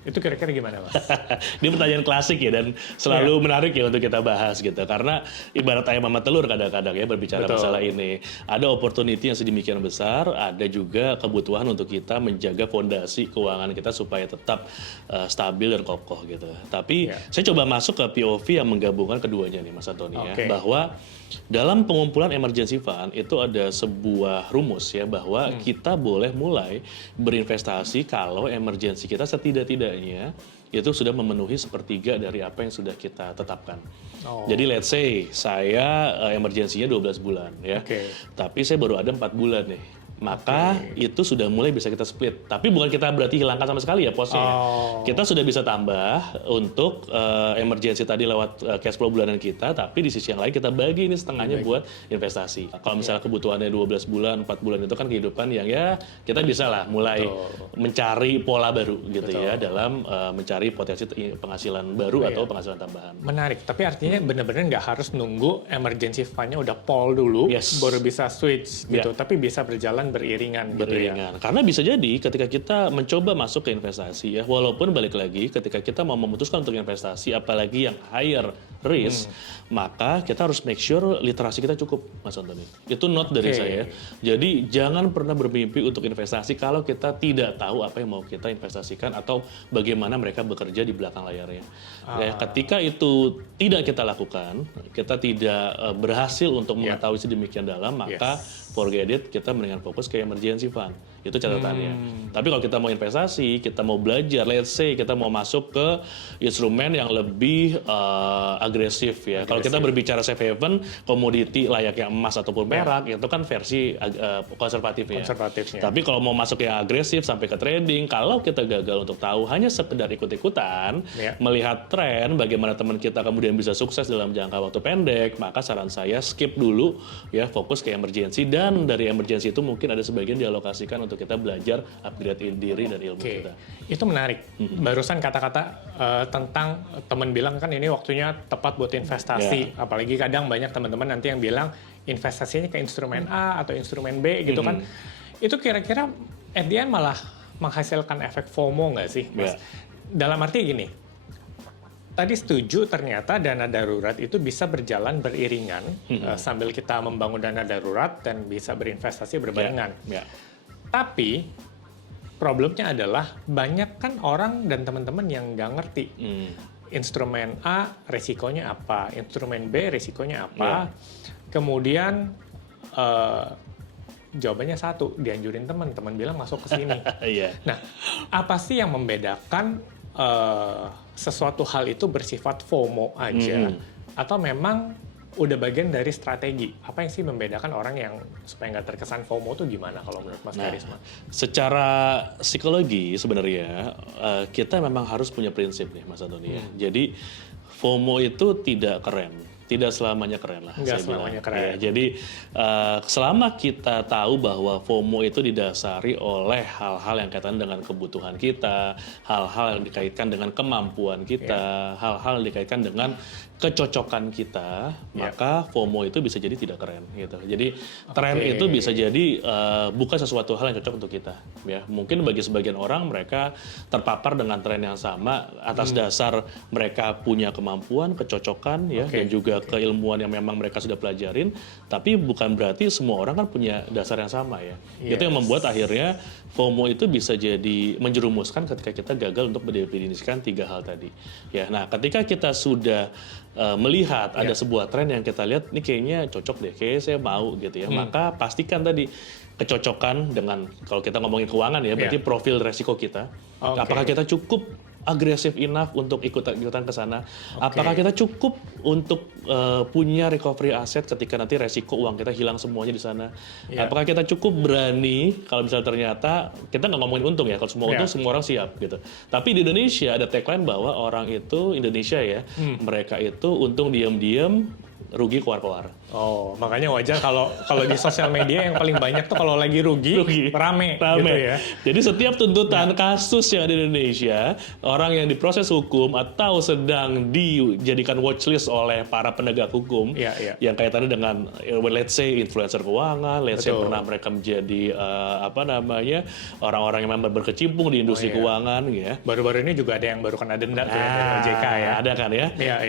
Itu kira-kira gimana, Mas? Ini pertanyaan klasik ya, dan selalu menarik ya untuk kita bahas gitu. Karena ibarat ayam sama telur kadang-kadang ya berbicara masalah ini. Ada opportunity yang sedemikian besar, ada juga kebutuhan untuk kita menjaga fondasi keuangan kita supaya tetap stabil dan kokoh gitu. Tapi saya coba masuk ke POV yang menggabungkan keduanya nih, Mas Antoni ya. Bahwa dalam pengumpulan emergency fund itu ada sebuah rumus ya, bahwa kita boleh mulai berinvestasi kalau emergency kita setidak-tidaknya itu sudah memenuhi sepertiga dari apa yang sudah kita tetapkan. Jadi let's say saya emergensinya 12 bulan ya. Tapi saya baru ada 4 bulan nih. Maka itu sudah mulai bisa kita split. Tapi bukan kita berarti hilangkan sama sekali ya posnya. Kita sudah bisa tambah untuk emergency tadi lewat cash flow bulanan kita, tapi di sisi yang lain kita bagi ini setengahnya buat investasi. Kalau misalnya kebutuhannya 12 bulan, 4 bulan itu kan kehidupan yang ya kita bisa lah mulai mencari pola baru gitu ya dalam mencari potensi penghasilan baru atau penghasilan tambahan. Menarik, tapi artinya benar-benar nggak harus nunggu emergency fund-nya udah pol dulu baru bisa switch gitu, tapi bisa berjalan beriringan gitu ya. Karena bisa jadi ketika kita mencoba masuk ke investasi ya, walaupun balik lagi ketika kita mau memutuskan untuk investasi apalagi yang higher risk, maka kita harus make sure literasi kita cukup, Mas Antoni. Itu note dari saya. Jadi jangan pernah bermimpi untuk investasi kalau kita tidak tahu apa yang mau kita investasikan atau bagaimana mereka bekerja di belakang layarnya. Ya, ketika itu tidak kita lakukan, kita tidak berhasil untuk mengetahui sedemikian dalam, maka forget it, kita mendingan fokus ke emergency fund. Itu catatannya. Tapi kalau kita mau investasi, kita mau belajar, let's say kita mau masuk ke instrumen yang lebih agresif ya. Kalau kita berbicara safe haven, komoditi layaknya emas ataupun perak, itu kan versi konservatifnya. Tapi kalau mau masuk yang agresif sampai ke trading, kalau kita gagal untuk tahu hanya sekedar ikut-ikutan, melihat tren, bagaimana teman kita kemudian bisa sukses dalam jangka waktu pendek, maka saran saya skip dulu ya, fokus ke emergency, dan dari emergency itu mungkin ada sebagian dialokasikan untuk kita belajar upgrade diri dan ilmu kita. Itu menarik. Barusan kata-kata tentang teman bilang kan ini waktunya tepat buat investasi. Apalagi kadang banyak teman-teman nanti yang bilang investasinya ke instrumen A atau instrumen B gitu kan. Itu kira-kira at the end malah menghasilkan efek FOMO nggak sih, Mas? Dalam arti gini, tadi setuju ternyata dana darurat itu bisa berjalan beriringan sambil kita membangun dana darurat dan bisa berinvestasi berbarengan. Tapi problemnya adalah banyak kan orang dan teman-teman yang nggak ngerti instrumen A resikonya apa, instrumen B resikonya apa. Kemudian jawabannya satu, dianjurin teman bilang masuk ke sini. Nah, apa sih yang membedakan sesuatu hal itu bersifat FOMO aja, atau memang udah bagian dari strategi? Apa yang sih membedakan orang yang supaya nggak terkesan FOMO tuh gimana kalau menurut Mas Karisma? Secara psikologi sebenarnya kita memang harus punya prinsip nih, Mas Antoni ya. Jadi FOMO itu tidak keren. tidak selamanya keren lah. Nggak saya selamanya bilang. keren. Ya, jadi selama kita tahu bahwa FOMO itu didasari oleh hal-hal yang kaitan dengan kebutuhan kita, hal-hal yang dikaitkan dengan kemampuan kita, hal-hal yang dikaitkan dengan kecocokan kita, maka FOMO itu bisa jadi tidak keren gitu. Jadi tren itu bisa jadi bukan sesuatu hal yang cocok untuk kita. Ya, mungkin bagi sebagian orang mereka terpapar dengan tren yang sama atas dasar mereka punya kemampuan, kecocokan, ya, dan juga keilmuan yang memang mereka sudah pelajarin. Tapi bukan berarti semua orang kan punya dasar yang sama ya. Itu yang membuat akhirnya FOMO itu bisa jadi menjerumuskan ketika kita gagal untuk mendefinisikan 3 hal tadi. Ya, nah ketika kita sudah melihat ada sebuah tren yang kita lihat ini kayaknya cocok deh, kayaknya saya mau gitu ya. Maka pastikan tadi kecocokan dengan, kalau kita ngomongin keuangan ya, berarti profil resiko kita. Apakah kita cukup agresif enough untuk ikutan ke sana? Apakah kita cukup untuk punya recovery aset ketika nanti resiko uang kita hilang semuanya di sana? Apakah kita cukup berani kalau misalnya ternyata kita nggak ngomongin untung ya, kalau semua untung semua orang siap gitu. Tapi di Indonesia ada tagline bahwa orang itu Indonesia ya, mereka itu untung diam-diam, rugi keluar-keluar. Oh, makanya wajar kalau di sosial media yang paling banyak tuh kalau lagi rugi. Rame gitu ya. Jadi setiap tuntutan kasus yang ada di Indonesia, orang yang diproses hukum atau sedang dijadikan watchlist oleh para penegak hukum yang kaitannya dengan let's say influencer keuangan, let's say pernah mereka menjadi orang-orang yang memang berkecimpung di industri keuangan ya. Baru-baru ini juga ada yang baru kena denda tuh dari OJK ya. Ada kan ya?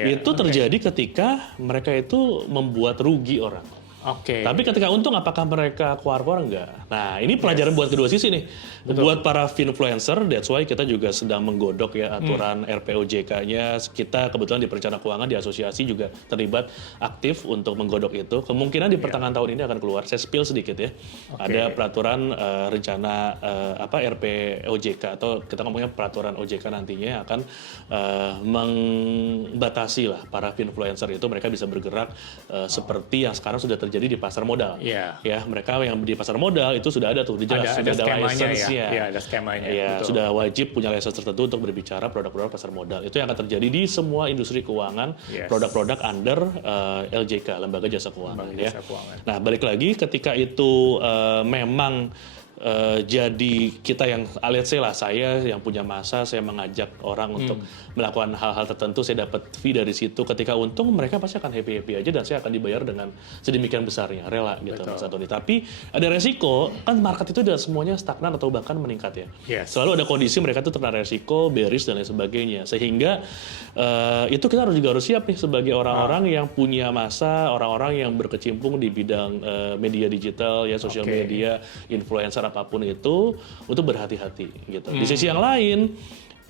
Itu terjadi ketika mereka itu membuat rugi orang. Tapi ketika untung apakah mereka keluar-keluar enggak? Nah, ini pelajaran buat kedua sisi nih. Buat para influencer, that's why kita juga sedang menggodok ya aturan RPOJK-nya. Kita kebetulan di perencana keuangan di asosiasi juga terlibat aktif untuk menggodok itu. Kemungkinan di pertengahan tahun ini akan keluar. Saya spill sedikit ya. Ada peraturan rencana RPOJK atau kita ngomongnya peraturan OJK nantinya akan membatasi lah para influencer itu mereka bisa bergerak seperti yang sekarang sudah terjadi di pasar modal. Ya, mereka yang di pasar modal itu sudah ada tuh jelas ada sudah ada license-nya. Ada skemanya. Ya, sudah wajib punya license tertentu untuk berbicara produk-produk pasar modal. Itu yang akan terjadi di semua industri keuangan, produk-produk under LJK, Lembaga Jasa Keuangan. Nah, balik lagi ketika itu memang jadi kita yang let's say lah, saya yang punya masa, saya mengajak orang untuk melakukan hal-hal tertentu, saya dapat fee dari situ. Ketika untung mereka pasti akan happy-happy aja dan saya akan dibayar dengan sedemikian besarnya, rela gitu Mas Antoni. Tapi ada resiko, kan market itu udah semuanya stagnan atau bahkan meningkat ya. Selalu ada kondisi mereka tuh terkena resiko, bearish dan lain sebagainya. Sehingga itu kita harus siap nih sebagai orang-orang yang punya masa, orang-orang yang berkecimpung di bidang media digital ya, sosial media, influencer apapun itu, untuk berhati-hati gitu. Di sisi yang lain,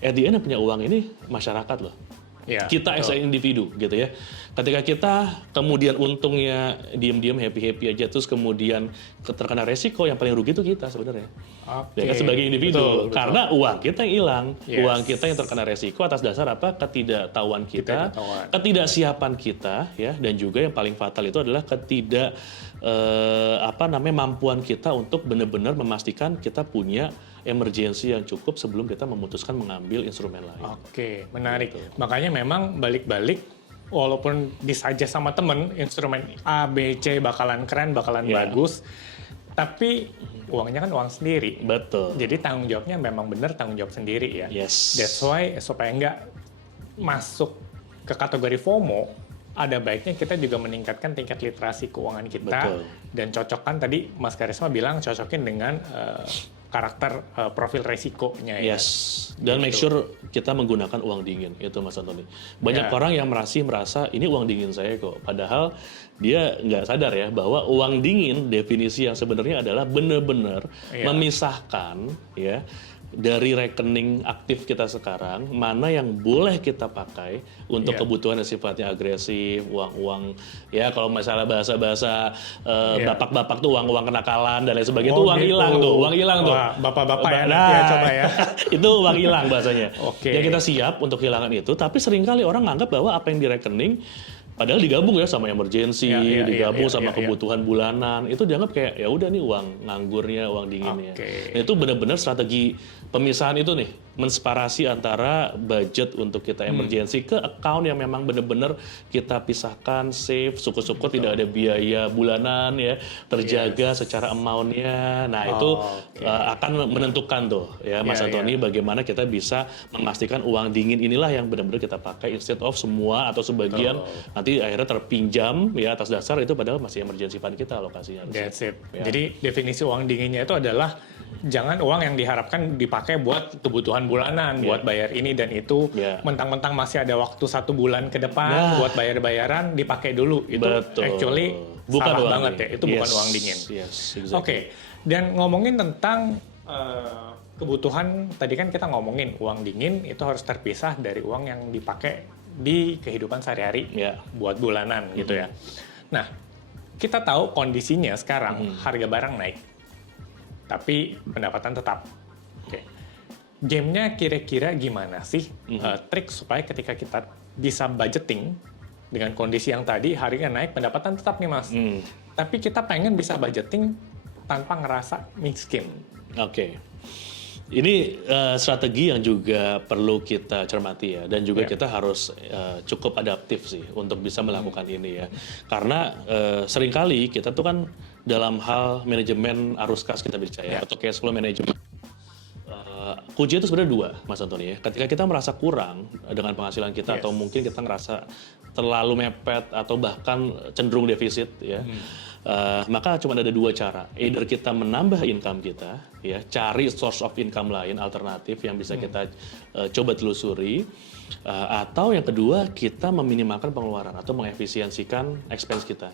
at the end yang punya uang ini masyarakat loh. Kita as a individu gitu ya. Ketika kita kemudian untungnya diam-diam happy-happy aja, terus kemudian terkena resiko, yang paling rugi itu kita sebenarnya. Ya kan, sebagai individu. Karena uang kita yang hilang, uang kita yang terkena resiko atas dasar apa? Ketidaktahuan kita, ketidaksiapan kita ya, dan juga yang paling fatal itu adalah mampuan kita untuk benar-benar memastikan kita punya emergency yang cukup sebelum kita memutuskan mengambil instrumen lain. Menarik. Gitu. Makanya memang balik-balik, walaupun disaja sama temen, instrumen A, B, C bakalan keren, bakalan bagus, tapi uangnya kan uang sendiri. Betul. Jadi tanggung jawabnya memang benar tanggung jawab sendiri ya. That's why supaya nggak masuk ke kategori FOMO, ada baiknya kita juga meningkatkan tingkat literasi keuangan kita. Dan cocokkan, tadi Mas Karisma bilang cocokin dengan karakter profil resikonya ya. Dan make sure kita menggunakan uang dingin, itu Mas Antoni. Banyak orang yang merasa ini uang dingin saya kok, padahal dia nggak sadar ya bahwa uang dingin definisi yang sebenarnya adalah benar-benar memisahkan ya dari rekening aktif kita sekarang, mana yang boleh kita pakai untuk kebutuhan yang sifatnya agresif, uang-uang, ya kalau masalah bahasa-bahasa bapak-bapak tuh uang-uang kenakalan dan lain sebagainya, itu uang hilang tuh, bapak-bapak ya, coba ya. Itu uang hilang bahasanya. Ya kita siap untuk kehilangan itu, tapi seringkali orang nganggap bahwa apa yang di rekening Padahal digabung ya sama emergency, digabung sama iya. kebutuhan bulanan, itu dianggap kayak ya udah nih uang nganggurnya, uang dinginnya. Nah, itu benar-benar strategi pemisahan itu nih, menseparasi antara budget untuk kita emergency ke account yang memang benar-benar kita pisahkan, save, syukur-syukur tidak ada biaya bulanan ya, terjaga secara amount-nya. Nah, itu akan menentukan tuh ya Mas Antoni bagaimana kita bisa memastikan uang dingin inilah yang benar-benar kita pakai instead of semua atau sebagian nanti akhirnya terpinjam ya atas dasar itu padahal masih emergency fund kita alokasinya. That's it. Ya. Jadi definisi uang dinginnya itu adalah jangan uang yang diharapkan dipakai buat kebutuhan bulanan, buat bayar ini dan itu, mentang-mentang masih ada waktu 1 bulan ke depan buat bayar-bayaran dipakai dulu. Itu actually bukan salah uang banget dingin. ya, itu bukan uang dingin. Exactly. Oke, dan ngomongin tentang kebutuhan, tadi kan kita ngomongin uang dingin itu harus terpisah dari uang yang dipakai di kehidupan sehari-hari buat bulanan gitu ya. Nah, kita tahu kondisinya sekarang harga barang naik, tapi pendapatan tetap. Oke. Gamenya kira-kira gimana sih trik supaya ketika kita bisa budgeting dengan kondisi yang tadi harganya naik, pendapatan tetap nih Mas. Tapi kita pengen bisa budgeting tanpa ngerasa miskin. Oke. Ini strategi yang juga perlu kita cermati ya, dan juga kita harus cukup adaptif sih untuk bisa melakukan ini ya. Karena seringkali kita tuh kan dalam hal manajemen arus kas kita bicara atau cash flow management. Kuncinya itu sebenarnya 2, Mas Antoni ya. Ketika kita merasa kurang dengan penghasilan kita atau mungkin kita ngerasa terlalu mepet atau bahkan cenderung defisit ya. Maka cuma ada 2 cara. Either kita menambah income kita, ya, cari source of income lain alternatif yang bisa kita coba telusuri, atau yang kedua kita meminimalkan pengeluaran atau mengefisiensikan expense kita.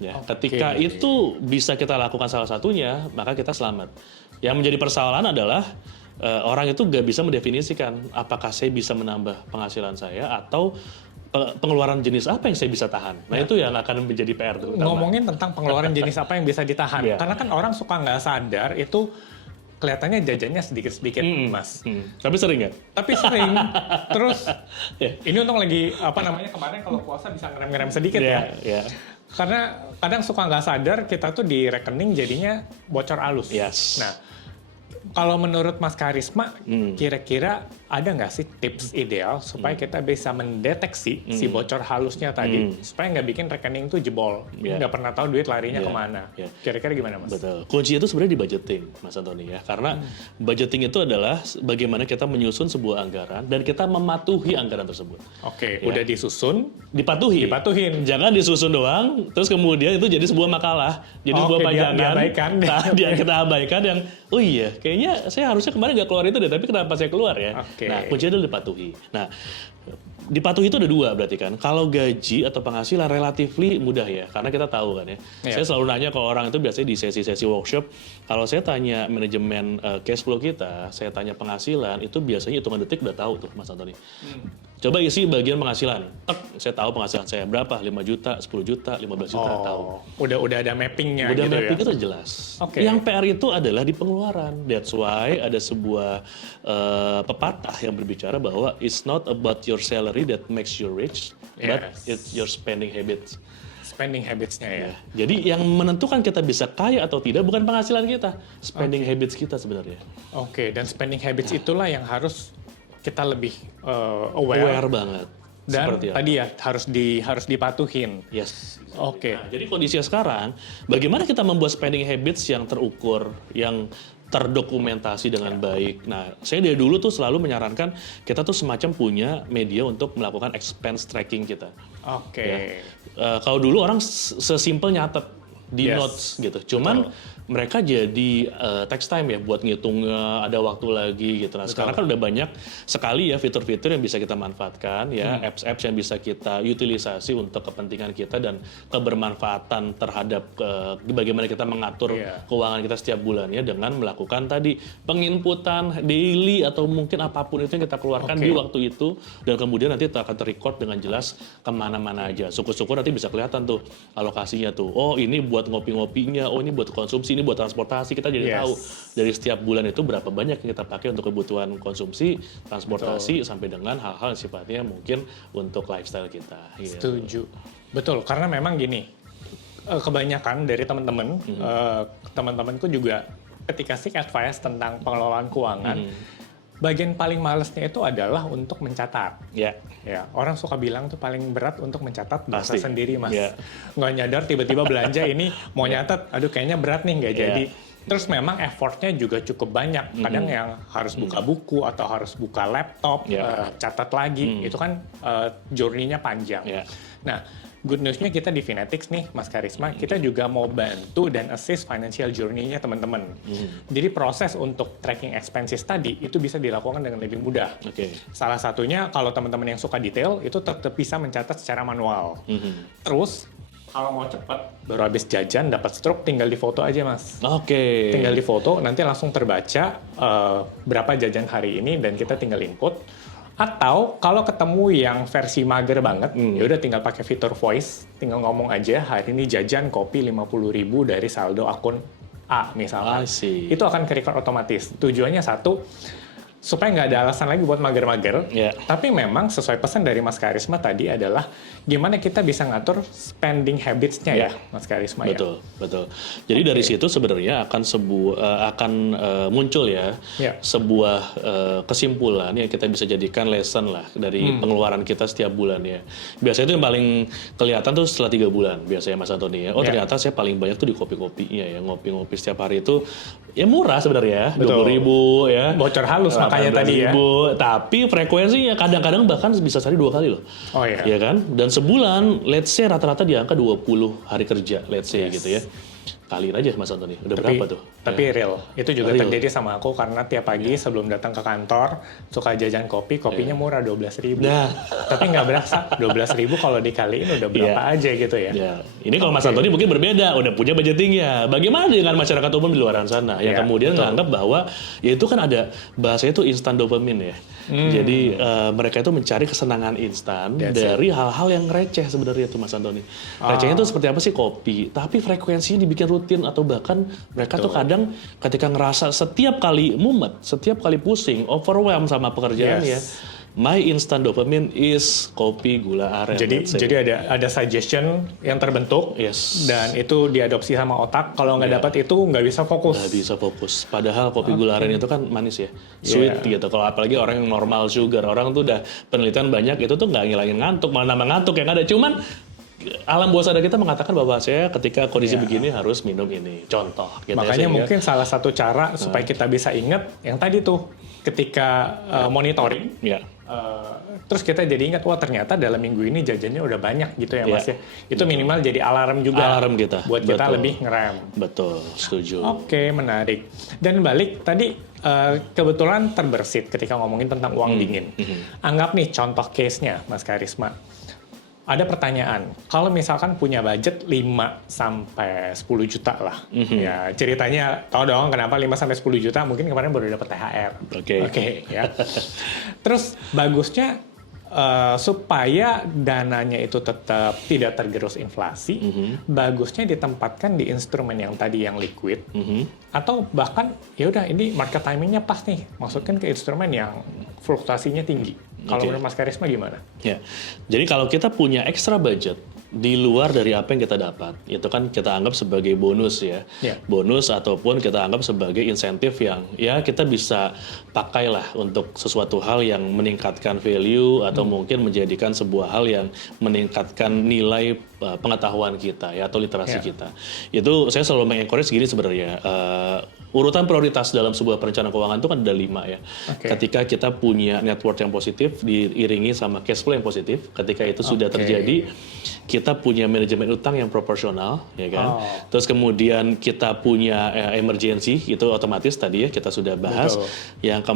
Ya, ketika itu bisa kita lakukan salah satunya, maka kita selamat. Yang menjadi persoalan adalah orang itu nggak bisa mendefinisikan apakah saya bisa menambah penghasilan saya atau pengeluaran jenis apa yang saya bisa tahan. Nah, itu yang akan menjadi PR terutama. Ngomongin tentang pengeluaran jenis apa yang bisa ditahan. Karena kan orang suka nggak sadar itu kelihatannya jajannya sedikit-sedikit, Mas. Tapi sering ya? Tapi sering. Terus ini untung lagi kemarin kalau puasa bisa ngerem-ngerem sedikit ya. Karena kadang suka nggak sadar kita tuh di rekening jadinya bocor halus. Nah, kalau menurut Mas Karisma, kira-kira ada nggak sih tips ideal supaya kita bisa mendeteksi si bocor halusnya tadi, supaya nggak bikin rekening itu jebol, nggak pernah tahu duit larinya kemana. Kira-kira gimana, Mas? Betul. Kuncinya itu sebenarnya di budgeting, Mas Antoni ya. Karena budgeting itu adalah bagaimana kita menyusun sebuah anggaran dan kita mematuhi anggaran tersebut. Oke, udah disusun, dipatuhin. Jangan disusun doang, terus kemudian itu jadi sebuah makalah, jadi sebuah pajangan. Kita abaikan yang, oh iya, kayaknya saya harusnya kemarin nggak keluar itu deh, tapi kenapa saya keluar ya? Nah, kuncinya adalah dipatuhi. Nah, dipatuhi itu ada 2 berarti kan. Kalau gaji atau penghasilan relatifly mudah ya, karena kita tahu kan ya. Saya selalu nanya ke orang itu biasanya di sesi-sesi workshop, kalau saya tanya manajemen cash flow kita, saya tanya penghasilan, itu biasanya hitungan detik udah tahu tuh Mas Antoni. Coba isi bagian penghasilan. Saya tahu penghasilan saya berapa, 5 juta, 10 juta, 15 juta, tahu. Udah ada mappingnya gitu mapping ya? itu jelas. Yang PR itu adalah di pengeluaran. That's why ada sebuah pepatah yang berbicara bahwa it's not about your salary that makes you rich, but it's your spending habits. Spending habits-nya ya. Jadi yang menentukan kita bisa kaya atau tidak bukan penghasilan kita, spending habits kita sebenarnya. Dan spending habits itulah yang harus kita lebih aware banget. Dan tadi ya harus dipatuhin. Nah, jadi kondisinya sekarang, bagaimana kita membuat spending habits yang terukur, yang terdokumentasi dengan baik. Nah, saya dari dulu tuh selalu menyarankan kita tuh semacam punya media untuk melakukan expense tracking kita. Kalau dulu orang sesimpel nyatet di notes gitu. Cuman mereka jadi text time ya buat ngitungnya, ada waktu lagi gitu. Nah, sekarang kan udah banyak sekali ya fitur-fitur yang bisa kita manfaatkan ya, apps-apps yang bisa kita utilisasi untuk kepentingan kita dan kebermanfaatan terhadap bagaimana kita mengatur keuangan kita setiap bulannya dengan melakukan tadi penginputan daily atau mungkin apapun itu yang kita keluarkan di waktu itu, dan kemudian nanti akan terrecord dengan jelas kemana-mana aja. Syukur-syukur nanti bisa kelihatan tuh alokasinya tuh. Oh, ini buat buat ngopi-ngopinya, oh ini buat konsumsi, ini buat transportasi, kita jadi tahu dari setiap bulan itu berapa banyak yang kita pakai untuk kebutuhan konsumsi, transportasi, sampai dengan hal-hal yang sifatnya mungkin untuk lifestyle kita. Setuju. Betul, karena memang gini, kebanyakan dari teman-teman, teman-temanku juga ketika seek advice tentang pengelolaan keuangan, bagian paling malesnya itu adalah untuk mencatat. Ya, orang suka bilang tuh paling berat untuk mencatat bahasa sendiri, Mas. Nggak nyadar tiba-tiba belanja ini mau nyatat, aduh kayaknya berat nih nggak jadi. Terus memang effortnya juga cukup banyak. Kadang yang harus buka buku atau harus buka laptop, catat lagi, itu kan journey-nya panjang. Nah, good news-nya kita di Finetics nih, Mas Karisma, kita juga mau bantu dan assist financial journey-nya teman-teman. Jadi proses untuk tracking expenses tadi itu bisa dilakukan dengan lebih mudah. Salah satunya kalau teman-teman yang suka detail itu tetap bisa mencatat secara manual. Terus kalau mau cepat, baru habis jajan dapat stroke, tinggal difoto aja, Mas. Tinggal difoto, nanti langsung terbaca berapa jajan hari ini dan kita tinggal input. Atau kalau ketemu yang versi mager banget, ya udah tinggal pakai fitur voice, tinggal ngomong aja hari ini jajan kopi 50.000 dari saldo akun A misalkan. Itu akan ke-record otomatis. Tujuannya satu, supaya nggak ada alasan lagi buat mager-mager. Tapi memang sesuai pesan dari Mas Karisma tadi adalah gimana kita bisa ngatur spending habits-nya ya, Mas Karisma. Betul. Jadi dari situ sebenarnya akan muncul sebuah kesimpulan yang kita bisa jadikan lesson lah dari pengeluaran kita setiap bulan ya. Biasanya itu yang paling kelihatan tuh setelah 3 bulan biasanya, Mas Antoni ya. Ternyata saya paling banyak tuh di kopi-kopinya ya. Ngopi-ngopi setiap hari itu ya murah sebenarnya, 20.000 ya. Bocor halus makanya tadi ya. Tapi frekuensinya kadang-kadang bahkan bisa sehari 2 kali loh. Ya kan? Dan sebulan, let's say rata-rata di angka 20 hari kerja, let's say gitu ya. Kaliin aja Mas Antoni, udah berapa tuh? Tapi real, itu juga terjadi sama aku karena tiap pagi sebelum datang ke kantor, suka jajan kopi, kopinya murah 12.000. Tapi nggak berasa, 12.000 kalau dikaliin udah berapa aja gitu ya. Ini kalau Mas Antoni mungkin berbeda, udah punya budgetingnya. Bagaimana dengan masyarakat umum di luar sana? Yang kemudian menganggap bahwa, ya itu kan ada, bahasanya itu instant dopamine ya. Jadi mereka itu mencari kesenangan instan dari hal-hal yang receh sebenarnya tuh Mas Antoni. Recehnya itu seperti apa sih? Kopi, tapi frekuensinya dibikin rutin atau bahkan mereka tuh kadang ketika ngerasa setiap kali mumet, setiap kali pusing, overwhelmed sama pekerjaannya, my instant dopamine is kopi gula aren. Jadi ada suggestion yang terbentuk dan itu diadopsi sama otak. Kalau nggak dapat itu nggak bisa fokus. Nggak bisa fokus. Padahal kopi gula aren itu kan manis ya, sweet gitu. Kalau apalagi orang yang normal sugar, orang tuh udah penelitian banyak itu tuh nggak ngilangin ngantuk, malah nambah ngantuk yang ada. Cuman alam bawah sadar kita mengatakan bahwa saya ketika kondisi begini harus minum ini. Contoh. Gitu makanya mungkin salah satu cara supaya kita bisa ingat yang tadi tuh ketika monitoring. Terus kita jadi ingat, wah ternyata dalam minggu ini jajannya udah banyak gitu ya Mas ya. Itu minimal jadi alarm juga. Alarm kita. Buat kita lebih ngerem. Betul, setuju. Oke, menarik. Dan balik tadi kebetulan terbersit ketika ngomongin tentang uang dingin. Anggap nih contoh case-nya Mas Karisma. Ada pertanyaan, kalau misalkan punya budget 5 sampai 10 juta lah. Ya, ceritanya tahu dong kenapa 5 sampai 10 juta, mungkin kemarin baru dapat THR. Oke, ya. Terus bagusnya supaya dananya itu tetap tidak tergerus inflasi, bagusnya ditempatkan di instrumen yang tadi yang liquid, atau bahkan ya udah ini market timingnya pas nih, masukkan ke instrumen yang fluktuasinya tinggi. Kalau menurut Mas Karisma gimana? Ya, jadi kalau kita punya extra budget di luar dari apa yang kita dapat, itu kan kita anggap sebagai bonus ya. Bonus ataupun kita anggap sebagai insentif yang ya kita bisa pakailah untuk sesuatu hal yang meningkatkan value atau mungkin menjadikan sebuah hal yang meningkatkan nilai pengetahuan kita ya atau literasi kita. Itu saya selalu mengencourage gini sebenarnya. Urutan prioritas dalam sebuah perencanaan keuangan itu kan ada 5 ya. Ketika kita punya net worth yang positif diiringi sama cash flow yang positif, ketika itu sudah terjadi, kita punya manajemen utang yang proporsional, ya kan. Terus kemudian kita punya emergency, itu otomatis tadi ya kita sudah bahas. Yang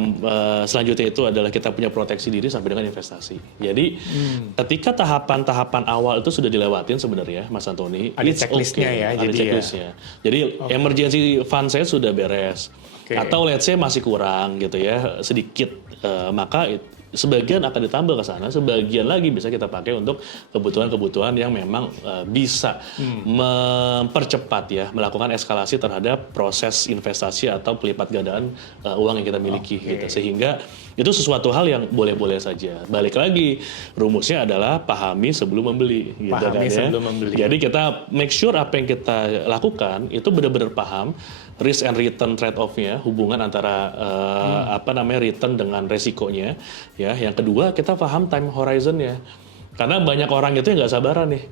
selanjutnya itu adalah kita punya proteksi diri sampai dengan investasi. Jadi ketika tahapan-tahapan awal itu sudah dilewatin sebenarnya, Mas Antoni, ada checklistnya ya. Ada checklistnya. Jadi emergency fund saya sudah beres. Atau let's say masih kurang gitu ya, sedikit. Maka sebagian akan ditambah ke sana, sebagian lagi bisa kita pakai untuk kebutuhan-kebutuhan yang memang bisa mempercepat ya, melakukan eskalasi terhadap proses investasi atau pelipat gandaan uang yang kita miliki gitu. Sehingga itu sesuatu hal yang boleh-boleh saja. Balik lagi, rumusnya adalah pahami sebelum membeli. Gitu Pahami sebelum membeli. Jadi kita make sure apa yang kita lakukan itu benar-benar paham risk and return trade-off-nya, hubungan antara return dengan resikonya. Ya, yang kedua kita paham time horizon-nya. Karena banyak orang itu yang nggak sabaran nih,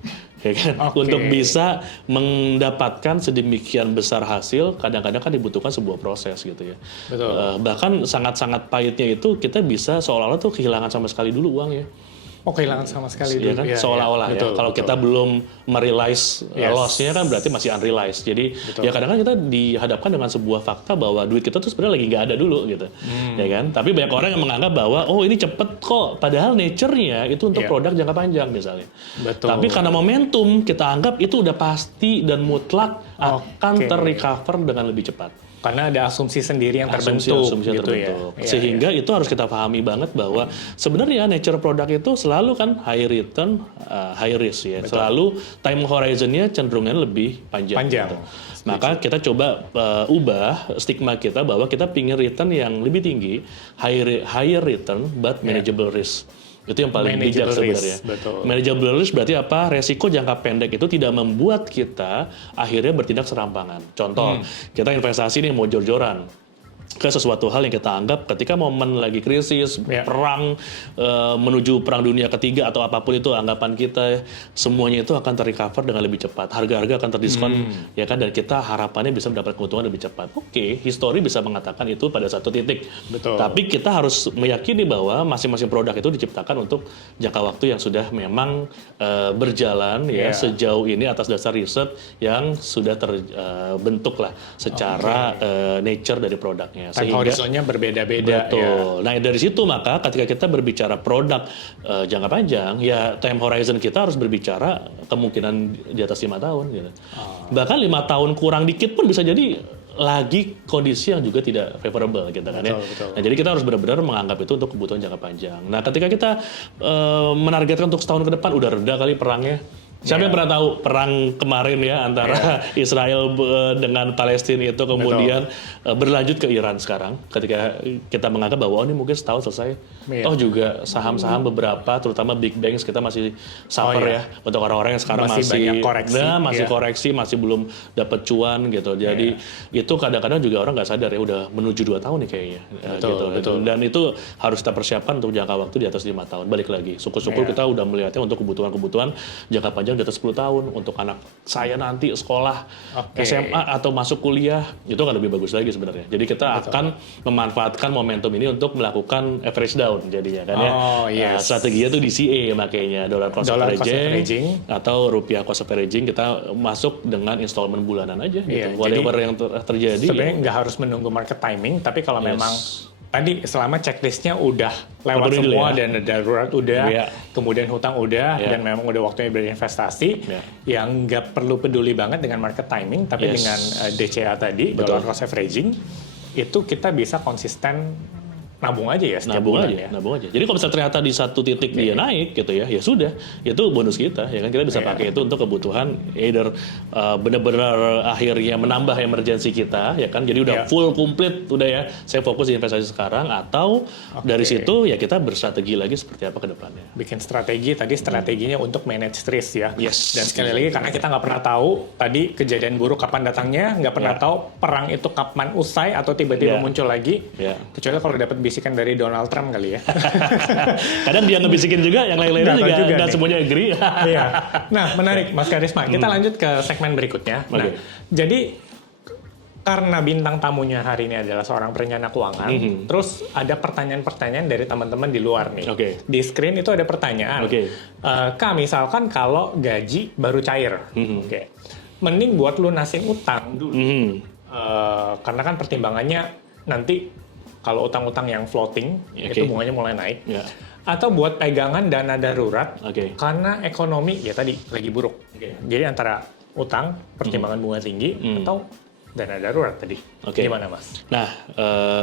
ya kan? Untuk bisa mendapatkan sedemikian besar hasil, kadang-kadang kan dibutuhkan sebuah proses gitu ya. Betul. Bahkan sangat-sangat pahitnya itu kita bisa seolah-olah tuh kehilangan sama sekali dulu uangnya. Kehilangan sama sekali ya dulu. Kan? Seolah-olah ya. Kalau kita belum merealize loss-nya kan berarti masih unrealized. Jadi ya kadang-kadang kita dihadapkan dengan sebuah fakta bahwa duit kita tuh sebenarnya lagi nggak ada dulu gitu. Ya kan? Tapi banyak orang yang menganggap bahwa ini cepet kok. Padahal nature-nya itu untuk produk jangka panjang misalnya. Betul. Tapi karena momentum kita anggap itu udah pasti dan mutlak akan terrecover dengan lebih cepat. Karena ada asumsi sendiri yang terbentuk, asumsi gitu terbentuk. Ya. Sehingga itu harus kita pahami banget bahwa sebenarnya nature produk itu selalu kan high return, high risk ya. Betul. Selalu time horizon-nya cenderungnya lebih panjang. Gitu. Maka kita coba ubah stigma kita bahwa kita pingin return yang lebih tinggi, higher return but manageable risk. Itu yang paling bijak sebenarnya. Manageable risk berarti apa? Resiko jangka pendek itu tidak membuat kita akhirnya bertindak serampangan. Contoh, kita investasi nih mau jor-joran ke sesuatu hal yang kita anggap ketika momen lagi krisis, perang, menuju perang dunia ketiga atau apapun itu anggapan kita, semuanya itu akan terrecover dengan lebih cepat. Harga-harga akan terdiskon, ya kan, dan kita harapannya bisa mendapat keuntungan lebih cepat. Oke, history bisa mengatakan itu pada satu titik. Betul. Tapi kita harus meyakini bahwa masing-masing produk itu diciptakan untuk jangka waktu yang sudah memang berjalan ya sejauh ini atas dasar riset yang sudah terbentuk lah secara nature dari produknya. Time horizonnya berbeda-beda. Betul. Nah dari situ maka ketika kita berbicara produk jangka panjang, ya time horizon kita harus berbicara kemungkinan di atas 5 tahun. Gitu. Bahkan 5 tahun kurang dikit pun bisa jadi lagi kondisi yang juga tidak favorable gitu kan ya. Nah jadi kita harus benar-benar menganggap itu untuk kebutuhan jangka panjang. Nah ketika kita menargetkan untuk setahun ke depan udah reda kali perangnya. Siapa yang pernah tahu perang kemarin ya antara Israel dengan Palestina itu kemudian berlanjut ke Iran sekarang ketika kita menganggap bahwa ini mungkin setahun selesai. Toh juga saham-saham beberapa terutama big banks kita masih suffer ya untuk orang-orang yang sekarang masih koreksi, masih belum dapat cuan gitu. Jadi itu kadang-kadang juga orang nggak sadar ya udah menuju 2 tahun nih kayaknya. Betul. Dan itu harus kita persiapkan untuk jangka waktu di atas 5 tahun. Balik lagi, syukur-syukur kita udah melihatnya untuk kebutuhan-kebutuhan jangka panjang di atas 10 tahun untuk anak saya nanti sekolah SMA atau masuk kuliah itu akan lebih bagus lagi sebenarnya. Jadi kita akan memanfaatkan momentum ini untuk melakukan average down jadinya kan ya. Strateginya tuh DCA makanya dollar cost averaging atau rupiah cost averaging kita masuk dengan installment bulanan aja gitu. Whatever yang terjadi. Sebenarnya nggak harus menunggu market timing tapi kalau memang tadi selama checklistnya udah lewat semua dan darurat udah, kemudian hutang udah, dan memang udah waktunya berinvestasi, yang nggak perlu peduli banget dengan market timing, tapi dengan DCA tadi, dollar cost averaging, itu kita bisa konsisten nabung aja ya setiap bulan ya. Nabung aja. Jadi kalau misalnya ternyata di satu titik dia naik gitu ya sudah, itu bonus kita ya kan kita bisa pakai itu untuk kebutuhan either benar-benar akhirnya menambah emergency kita ya kan. Jadi udah full complete udah ya. Saya fokus di investasi sekarang atau dari situ ya kita bersrategi lagi seperti apa ke depannya. Bikin strategi tadi strateginya untuk manage risk ya. Dan sekali lagi karena kita nggak pernah tahu tadi kejadian buruk kapan datangnya, nggak pernah tahu perang itu kapan usai atau tiba-tiba muncul lagi. Kecuali kalau dapat bisikan dari Donald Trump kali ya. Kadang dia ngebisikin juga, yang lain-lainnya juga dan semuanya agree. Nah, menarik Mas Karisma. Kita lanjut ke segmen berikutnya. Nah, jadi karena bintang tamunya hari ini adalah seorang perencana keuangan, terus ada pertanyaan-pertanyaan dari teman-teman di luar nih. Di screen itu ada pertanyaan. Kak, misalkan kalau gaji baru cair, mending buat lunasin utang dulu. Karena kan pertimbangannya nanti kalau utang-utang yang floating, itu bunganya mulai naik. Atau buat pegangan dana darurat, karena ekonomi ya tadi lagi buruk. Jadi antara utang, pertimbangan bunga tinggi, atau dana darurat tadi. Oke. Gimana Mas? Nah,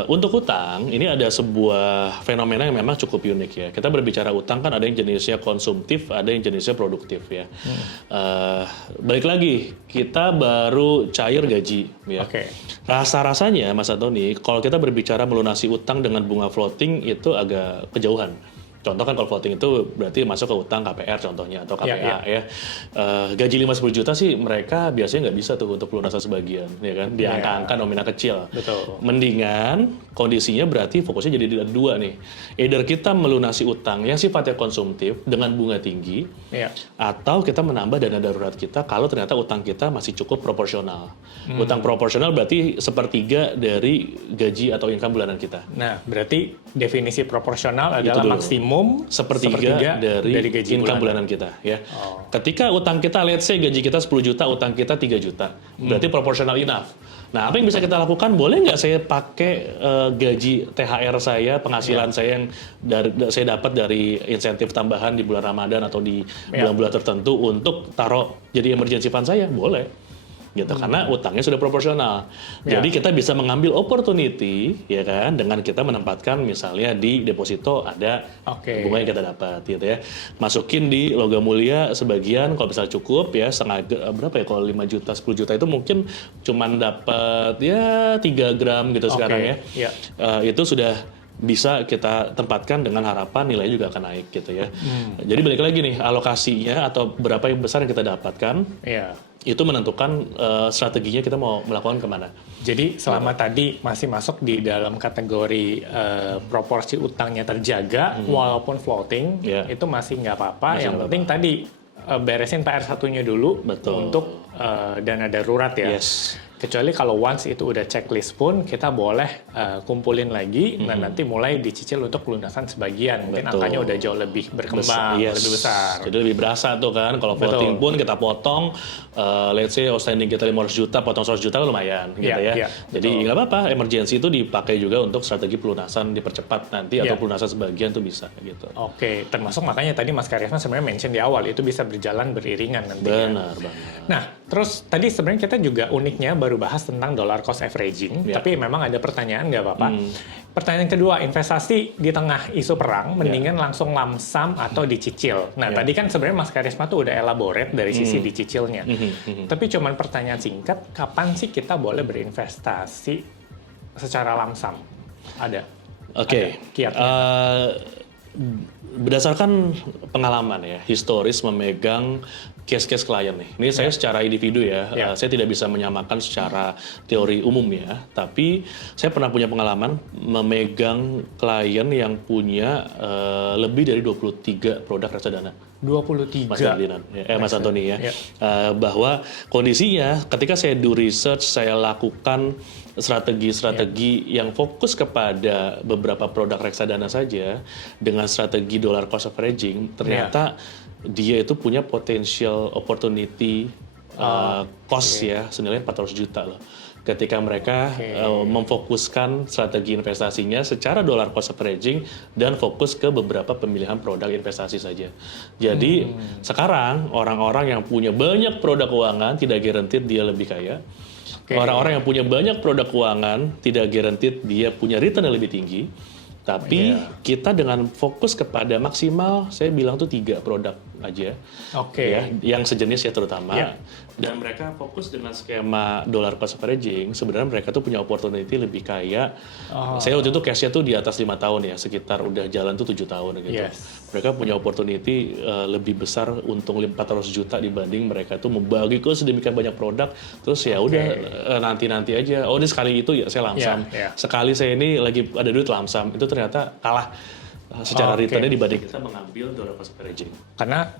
untuk utang ini ada sebuah fenomena yang memang cukup unik ya. Kita berbicara utang kan ada yang jenisnya konsumtif, ada yang jenisnya produktif ya. Balik lagi, kita baru cair gaji ya. Oke. Rasa-rasanya Mas Antoni, kalau kita berbicara melunasi utang dengan bunga floating itu agak kejauhan. Contoh kan kalau floating itu berarti masuk ke utang KPR contohnya atau KPA ya. Gaji 50 juta sih mereka biasanya nggak bisa tuh untuk lunasan sebagian ya kan di angka-angka nominal kecil. Betul. Mendingan kondisinya berarti fokusnya jadi dua nih. Either kita melunasi utang yang sifatnya konsumtif dengan bunga tinggi atau kita menambah dana darurat kita kalau ternyata utang kita masih cukup proporsional. Utang proporsional berarti sepertiga dari gaji atau income bulanan kita. Nah, berarti definisi proporsional adalah maksimum sepertiga dari gaji income bulanan kita ya. Ketika utang kita let's say gaji kita 10 juta, utang kita 3 juta. Berarti proportional enough. Nah, apa yang bisa kita lakukan? Boleh nggak saya pakai gaji THR saya, penghasilan saya yang saya dapat dari insentif tambahan di bulan Ramadan atau di bulan-bulan tertentu untuk taruh jadi emergency fund saya? Boleh. Gitu karena utangnya sudah proporsional. Jadi kita bisa mengambil opportunity ya kan dengan kita menempatkan misalnya di deposito ada bunga yang kita dapat gitu ya. Masukin di logam mulia sebagian kalau bisa cukup ya setengah berapa ya kalau 5 juta 10 juta itu mungkin cuman dapat ya 3 gram gitu sekarang ya. Itu sudah bisa kita tempatkan dengan harapan nilainya juga akan naik gitu ya. Jadi balik lagi nih alokasinya atau berapa yang besar yang kita dapatkan. Itu menentukan strateginya kita mau melakukan kemana. Jadi selama tadi masih masuk di dalam kategori proporsi utangnya terjaga walaupun floating itu masih nggak apa-apa. Yang penting tadi beresin PR satunya dulu untuk dana darurat ya. Kecuali kalau once itu udah checklist pun kita boleh kumpulin lagi dan nanti mulai dicicil untuk pelunasan sebagian. Mungkin angkanya udah jauh lebih berkembang, lebih besar. Jadi lebih berasa tuh kan kalau floating pun kita potong let's say outstanding kita 500 juta, potong 100 juta lumayan gitu ya. Jadi nggak apa-apa, emergency itu dipakai juga untuk strategi pelunasan dipercepat nanti atau pelunasan sebagian tuh bisa gitu. Oke, termasuk makanya tadi Mas Karisma sebenarnya mention di awal itu bisa berjalan beriringan nanti. Benar banget. Nah, terus tadi sebenarnya kita juga uniknya baru bahas tentang dollar cost averaging, tapi memang ada pertanyaan nggak apa-apa. Pertanyaan kedua, investasi di tengah isu perang, mendingan langsung lamsam atau dicicil. Nah, tadi kan sebenarnya Mas Karisma tuh udah elaborate dari sisi dicicilnya. Tapi cuman pertanyaan singkat, kapan sih kita boleh berinvestasi secara lamsam? Ada? Oke. Berdasarkan pengalaman ya, historis memegang case-case klien nih. Ini saya secara individu ya, saya tidak bisa menyamakan secara teori umum ya. Tapi saya pernah punya pengalaman memegang klien yang punya lebih dari 23 produk reksadana. 23? Mas Ferdinand, Mas Antoni ya. Bahwa kondisinya ketika saya do research, saya lakukan strategi-strategi yang fokus kepada beberapa produk reksadana saja dengan strategi dollar cost averaging, ternyata dia itu punya potential opportunity cost ya senilai 400 juta loh. Ketika mereka memfokuskan strategi investasinya secara dollar cost averaging dan fokus ke beberapa pemilihan produk investasi saja. Jadi sekarang orang-orang yang punya banyak produk keuangan tidak guaranteed dia lebih kaya. Orang-orang yang punya banyak produk keuangan tidak guaranteed dia punya return yang lebih tinggi. Tapi kita dengan fokus kepada maksimal, saya bilang tuh 3 produk aja, ya, yang sejenis ya terutama, dan mereka fokus dengan skema dollar cost averaging, sebenarnya mereka tuh punya opportunity lebih kaya. Saya waktu itu cashnya tuh di atas 5 tahun ya, sekitar udah jalan tuh 7 tahun gitu. Mereka punya opportunity lebih besar untung 400 juta dibanding mereka tuh membagi ke sedemikian banyak produk, terus ya udah nanti-nanti aja. Oh ini sekali itu ya saya lamsam, sekali saya ini lagi ada duit lamsam, itu ternyata kalah secara returnnya dibanding kita mengambil dollar cost averaging. Karena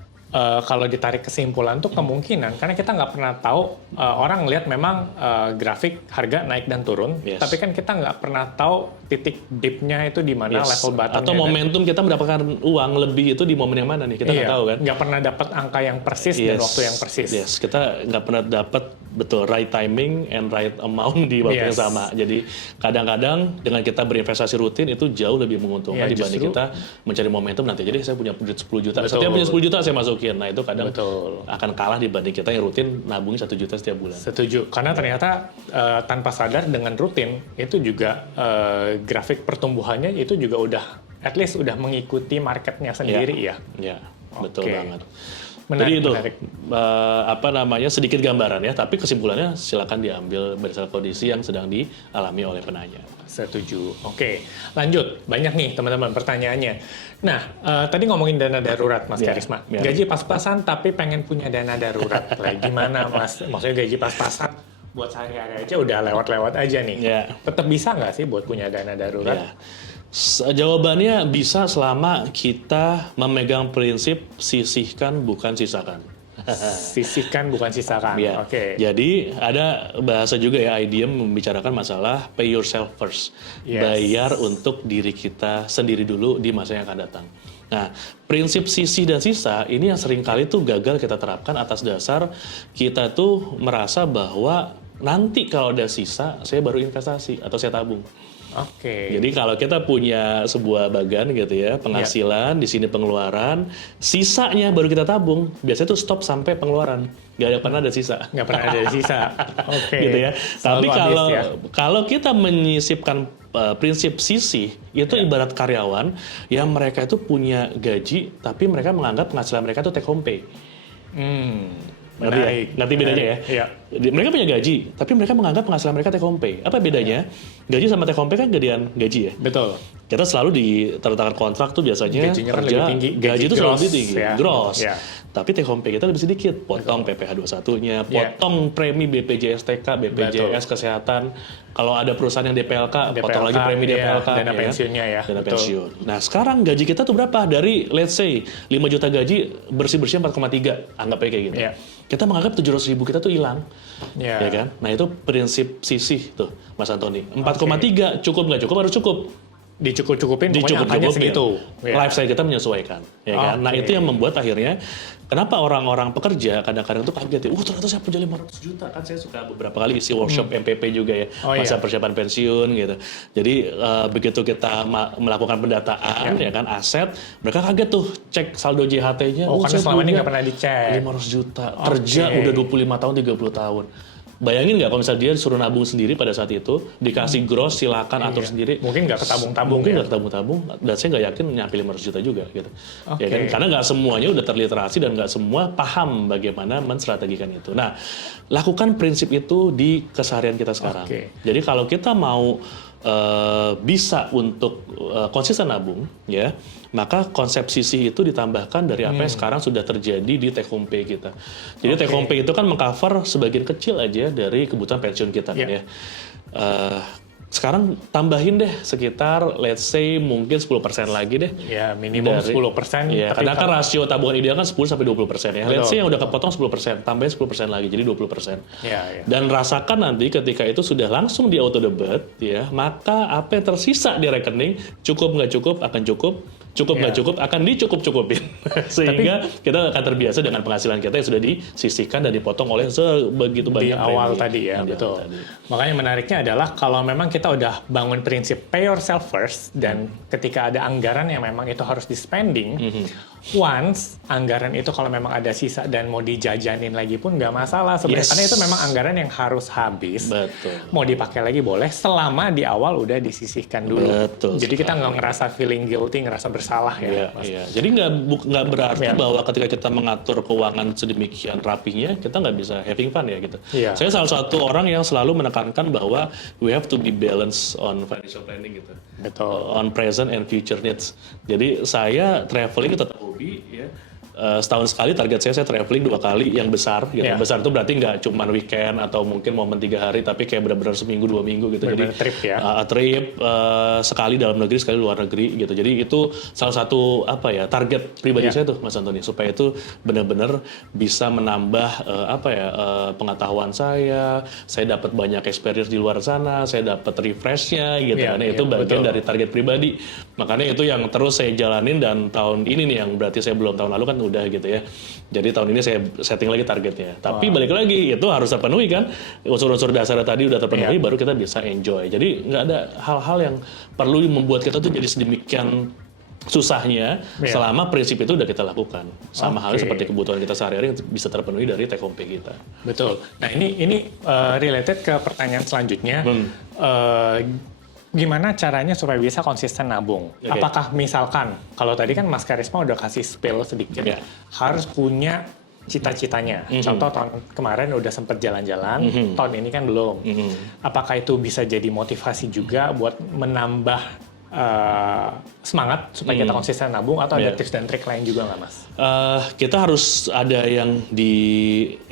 kalau ditarik kesimpulan tuh kemungkinan, karena kita nggak pernah tahu, orang lihat memang grafik harga naik dan turun, tapi kan kita nggak pernah tahu titik dipnya itu di mana, level bottomnya. Atau momentum kita mendapatkan uang lebih itu di momen yang mana nih, kita nggak tahu kan. Nggak pernah dapat angka yang persis dan waktu yang persis. Kita nggak pernah dapat betul right timing and right amount di waktu yang sama. Jadi kadang-kadang dengan kita berinvestasi rutin itu jauh lebih menguntungkan dibanding kita mencari momentum nanti. Jadi saya punya 10 juta, setiap punya 10 juta saya masukin. masukin. Nah itu kadang akan kalah dibanding kita yang rutin nabungin 1 juta setiap bulan. Setuju, karena ternyata tanpa sadar dengan rutin itu juga grafik pertumbuhannya itu juga udah at least udah mengikuti marketnya sendiri ya. Ya, betul banget. Menarik, jadi itu sedikit gambaran ya, tapi kesimpulannya silakan diambil berdasarkan kondisi yang sedang dialami oleh penanya. Setuju. Oke, lanjut. Banyak nih teman-teman pertanyaannya. Nah, tadi ngomongin dana darurat, Mas Karisma. Gaji pas-pasan tapi pengen punya dana darurat. Gimana, Mas? Maksudnya gaji pas-pasan buat sehari-hari aja udah lewat-lewat aja nih. Tetap bisa nggak sih buat punya dana darurat? Jawabannya bisa selama kita memegang prinsip sisihkan bukan sisakan. Sisihkan bukan sisakan. Oke. Jadi ada bahasa juga ya, IDM membicarakan masalah pay yourself first. Bayar untuk diri kita sendiri dulu di masa yang akan datang. Nah, prinsip sisih dan sisa ini yang seringkali tuh gagal kita terapkan atas dasar kita tuh merasa bahwa nanti kalau ada sisa saya baru investasi atau saya tabung. Jadi kalau kita punya sebuah bagan gitu ya, penghasilan, di sini pengeluaran, sisanya baru kita tabung. Biasanya tuh stop sampai pengeluaran. Nggak pernah ada sisa. Nggak pernah ada sisa. Gitu ya. Tapi kalau kita menyisipkan prinsip sisih, itu ibarat karyawan yang mereka itu punya gaji, tapi mereka menganggap penghasilan mereka itu take home pay. Ngerti bedanya ya? Mereka punya gaji, tapi mereka menganggap penghasilan mereka take home pay. Apa bedanya? Gaji sama take home pay kan gedean gaji ya? Betul. Kita selalu di tanda tangan kontrak tuh biasanya gajinya kan lebih tinggi. Gaji itu selalu lebih tinggi, gross. Tapi take home pay kita lebih sedikit. Potong PPh 21-nya, potong premi BPJS TK, BPJS Kesehatan. Kalau ada perusahaan yang DPLK, potong lagi premi DPLK. Dana pensiunnya ya. Dana pensiun. Nah sekarang gaji kita tuh berapa? Dari let's say 5 juta gaji bersih-bersih 4,3. Anggap aja kayak gitu. Kita menganggap 700 ribu kita tuh hilang. Ya kan? Nah itu prinsip sisih tuh Mas Antoni. 4,3 cukup nggak cukup harus cukup. Dicukup-cukupin pokoknya angkanya segitu. Lifestyle kita menyesuaikan. Ya kan? Nah itu yang membuat akhirnya kenapa orang-orang pekerja kadang-kadang tuh kaget ya, ternyata saya punya 500 juta. Kan saya suka beberapa kali isi workshop MPP juga ya, masa persiapan pensiun gitu. Jadi begitu kita melakukan pendataan ya kan aset, mereka kaget tuh cek saldo JHT-nya. Karena selama ini nggak pernah dicek. 500 juta, kerja udah 25 tahun, 30 tahun. Bayangin nggak kalau misalnya dia suruh nabung sendiri pada saat itu, dikasih gross silakan atur sendiri. Mungkin nggak ketabung-tabung. Mungkin nggak ketabung-tabung, dan saya nggak yakin nyampe 500 juta juga gitu. Ya kan? Karena nggak semuanya udah terliterasi dan nggak semua paham bagaimana menstrategikan itu. Nah, lakukan prinsip itu di keseharian kita sekarang. Jadi kalau kita mau bisa untuk konsisten nabung, ya, maka konsep sisih itu ditambahkan dari apa yang sekarang sudah terjadi di take home pay kita. Jadi take home pay itu kan mengcover sebagian kecil aja dari kebutuhan pensiun kita kan ya. Sekarang tambahin deh sekitar let's say mungkin 10% lagi deh. Ya minimum 10%. Ya, karena kan rasio tabungan ideal kan 10-20% ya. Let's say yang udah kepotong 10%, tambahin 10% lagi jadi 20%. Dan rasakan nanti ketika itu sudah langsung di auto debit ya, maka apa yang tersisa di rekening cukup nggak cukup akan cukup. Cukup nggak cukup akan dicukup-cukupin sehingga kita akan terbiasa dengan penghasilan kita yang sudah disisihkan dan dipotong oleh sebegitu banyak di awal tadi ya, betul. Makanya menariknya adalah kalau memang kita udah bangun prinsip pay yourself first dan ketika ada anggaran yang memang itu harus di spending, once anggaran itu kalau memang ada sisa dan mau dijajanin lagi pun nggak masalah sebenarnya, karena itu memang anggaran yang harus habis. Mau dipakai lagi boleh selama di awal udah disisihkan dulu. Jadi kita nggak ngerasa feeling guilty, ngerasa bersalah ya. Jadi nggak berarti bahwa ketika kita mengatur keuangan sedemikian rapinya kita nggak bisa having fun ya gitu. Saya salah satu orang yang selalu menekankan bahwa we have to be balanced on financial planning gitu. On present and future needs. Jadi saya traveling tetap hobi ya. Setahun sekali target saya traveling 2 kali yang besar gitu. Besar itu berarti nggak cuma weekend atau mungkin momen 3 hari tapi kayak benar-benar seminggu 2 minggu gitu. Jadi trip ya. Trip sekali dalam negeri sekali luar negeri gitu. Jadi itu salah satu target pribadi saya tuh Mas Antoni, supaya itu benar-benar bisa menambah pengetahuan saya dapat banyak experience di luar sana, saya dapat refreshnya gitu. Karena itu bagian dari target pribadi. Makanya itu yang terus saya jalanin dan tahun ini nih yang berarti saya belum, tahun lalu kan udah gitu ya. Jadi tahun ini saya setting lagi targetnya. Tapi balik lagi itu harus terpenuhi kan. Unsur-unsur dasar tadi udah terpenuhi baru kita bisa enjoy. Jadi nggak ada hal-hal yang perlu membuat kita tuh jadi sedemikian susahnya selama prinsip itu udah kita lakukan. Sama halnya seperti kebutuhan kita sehari-hari yang bisa terpenuhi dari take home pay kita. Betul. Nah ini related ke pertanyaan selanjutnya. Gimana caranya supaya bisa konsisten nabung? Okay. Apakah misalkan, kalau tadi kan Mas Karisma udah kasih spill sedikit, harus punya cita-citanya. Contoh tahun kemarin udah sempat jalan-jalan, tahun ini kan belum. Apakah itu bisa jadi motivasi juga buat menambah semangat supaya kita konsisten nabung, atau ada tips dan trik lain juga nggak, Mas? Kita harus ada yang di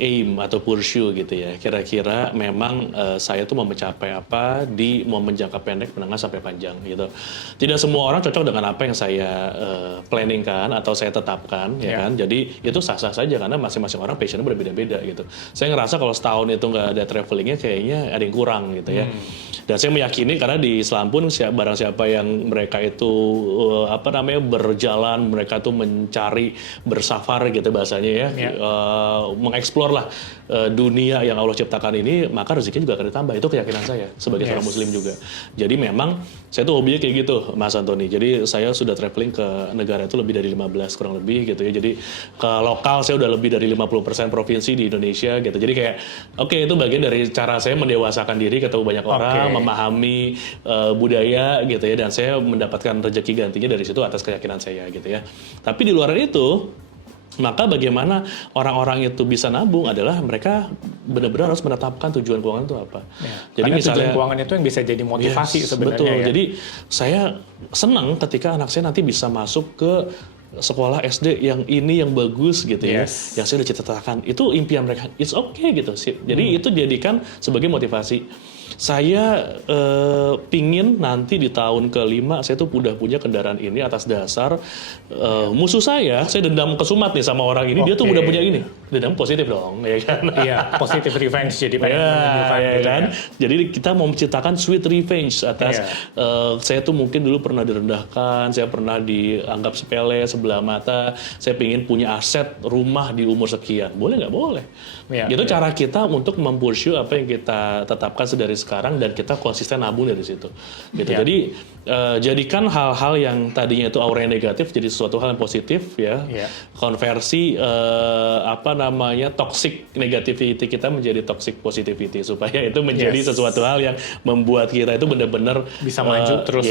aim atau pursue gitu ya. Kira-kira memang saya tuh mau mencapai apa di momen jangka pendek, menengah sampai panjang gitu. Tidak semua orang cocok dengan apa yang saya planningkan atau saya tetapkan, ya kan. Jadi itu sah-sah saja karena masing-masing orang passionnya berbeda-beda gitu. Saya ngerasa kalau setahun itu nggak ada travelingnya, kayaknya ada yang kurang gitu ya. Dan saya meyakini karena di Islam pun barang siapa yang mereka itu berjalan, mereka tuh mencari, bersafar gitu bahasanya ya, mengeksplor lah dunia yang Allah ciptakan ini, maka rezekinya juga akan ditambah. Itu keyakinan saya sebagai seorang muslim juga. Jadi memang saya tuh hobinya kayak gitu, Mas Antoni. Jadi saya sudah traveling ke negara itu lebih dari 15 kurang lebih gitu ya. Jadi ke lokal saya udah lebih dari 50% provinsi di Indonesia gitu. Jadi kayak itu bagian dari cara saya mendewasakan diri, ketemu banyak orang, memahami budaya gitu ya, dan saya mendapatkan rezeki gantinya dari situ atas keyakinan saya gitu ya. Tapi di luar itu, maka bagaimana orang-orang itu bisa nabung adalah mereka benar-benar harus menetapkan tujuan keuangan itu apa. Jadi misalnya tujuan keuangan itu yang bisa jadi motivasi sebenarnya. Betul. Ya? Jadi saya senang ketika anak saya nanti bisa masuk ke sekolah SD yang ini yang bagus gitu ya, yang saya udah cita-citakan. Itu impian mereka. It's okay gitu sih. Jadi itu jadikan sebagai motivasi. Saya pingin nanti di tahun ke-5 saya tuh udah punya kendaraan ini atas dasar musuh saya dendam kesumat nih sama orang ini, dia tuh udah punya ini. Dendam positif dong, ya kan? Iya, positive revenge jadi pengen menunjukkan gitu kan. Jadi kita mau menciptakan sweet revenge atas saya tuh mungkin dulu pernah direndahkan, saya pernah dianggap sepele, sebelah mata, saya pingin punya aset rumah di umur sekian. Boleh nggak? Boleh. Itu cara kita untuk mempursue apa yang kita tetapkan sedari sekarang, dan kita konsisten nabung dari situ. Gitu. Jadi jadikan hal-hal yang tadinya itu auranya negatif jadi sesuatu hal yang positif ya. Konversi toxic negativity kita menjadi toxic positivity, supaya itu menjadi sesuatu hal yang membuat kita itu benar-benar bisa maju terus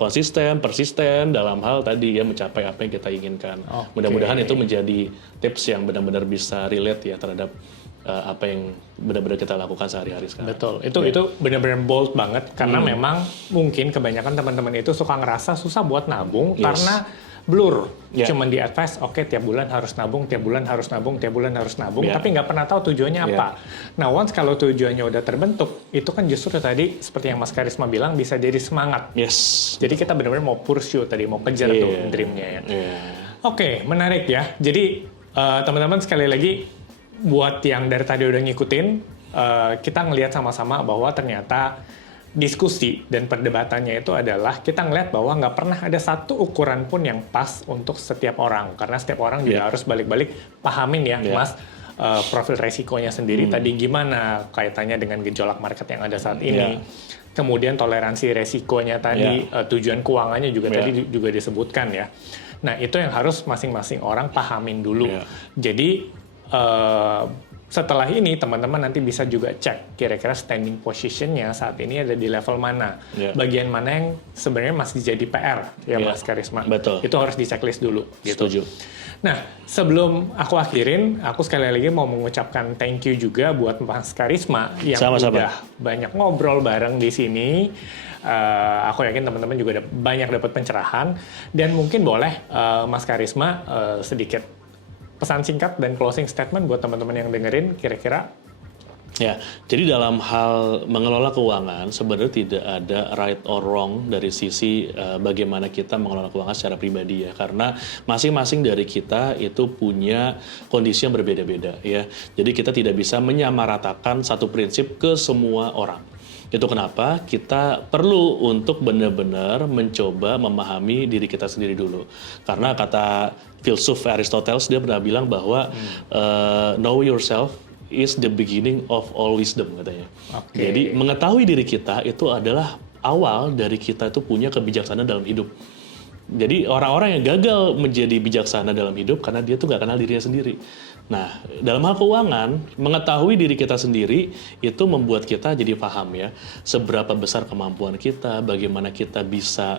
konsisten, persisten dalam hal tadi ya, mencapai apa yang kita inginkan. Mudah-mudahan itu menjadi tips yang benar-benar bisa relate ya terhadap apa yang benar-benar kita lakukan sehari-hari sekarang. Betul, itu benar-benar bold banget karena memang mungkin kebanyakan teman-teman itu suka ngerasa susah buat nabung karena blur. Cuman di advice, tiap bulan harus nabung, tiap bulan harus nabung, tiap bulan harus nabung, tapi nggak pernah tahu tujuannya apa. Nah, once kalau tujuannya udah terbentuk, itu kan justru tadi seperti yang Mas Karisma bilang bisa jadi semangat. Jadi kita benar-benar mau pursue tadi, mau kejar tuh dream-nya ya. Oke, menarik ya. Jadi teman-teman sekali lagi, buat yang dari tadi udah ngikutin, kita ngelihat sama-sama bahwa ternyata diskusi dan perdebatannya itu adalah kita ngelihat bahwa nggak pernah ada satu ukuran pun yang pas untuk setiap orang, karena setiap orang juga harus balik-balik pahamin ya, Mas, profil resikonya sendiri tadi gimana kaitannya dengan gejolak market yang ada saat ini. Kemudian toleransi resikonya tadi, tujuan keuangannya juga tadi juga disebutkan ya. Nah, itu yang harus masing-masing orang pahamin dulu. Jadi setelah ini teman-teman nanti bisa juga cek kira-kira standing positionnya saat ini ada di level mana, bagian mana yang sebenarnya masih jadi PR ya Mas Karisma. Betul. Itu harus di checklist dulu. Gitu. Setuju. Nah, sebelum aku akhirin, aku sekali lagi mau mengucapkan thank you juga buat Mas Karisma yang udah banyak ngobrol bareng di sini. Aku yakin teman-teman juga banyak dapat pencerahan, dan mungkin boleh Mas Karisma sedikit pesan singkat dan closing statement buat teman-teman yang dengerin kira-kira. Ya, jadi dalam hal mengelola keuangan sebenarnya tidak ada right or wrong dari sisi bagaimana kita mengelola keuangan secara pribadi ya, karena masing-masing dari kita itu punya kondisi yang berbeda-beda ya. Jadi kita tidak bisa menyamaratakan satu prinsip ke semua orang. Itu kenapa kita perlu untuk benar-benar mencoba memahami diri kita sendiri dulu. Karena kata filsuf Aristoteles, dia pernah bilang bahwa know yourself is the beginning of all wisdom katanya. Jadi mengetahui diri kita itu adalah awal dari kita itu punya kebijaksanaan dalam hidup. Jadi orang-orang yang gagal menjadi bijaksana dalam hidup karena dia tuh nggak kenal dirinya sendiri. Nah, dalam hal keuangan, mengetahui diri kita sendiri itu membuat kita jadi paham ya, seberapa besar kemampuan kita, bagaimana kita bisa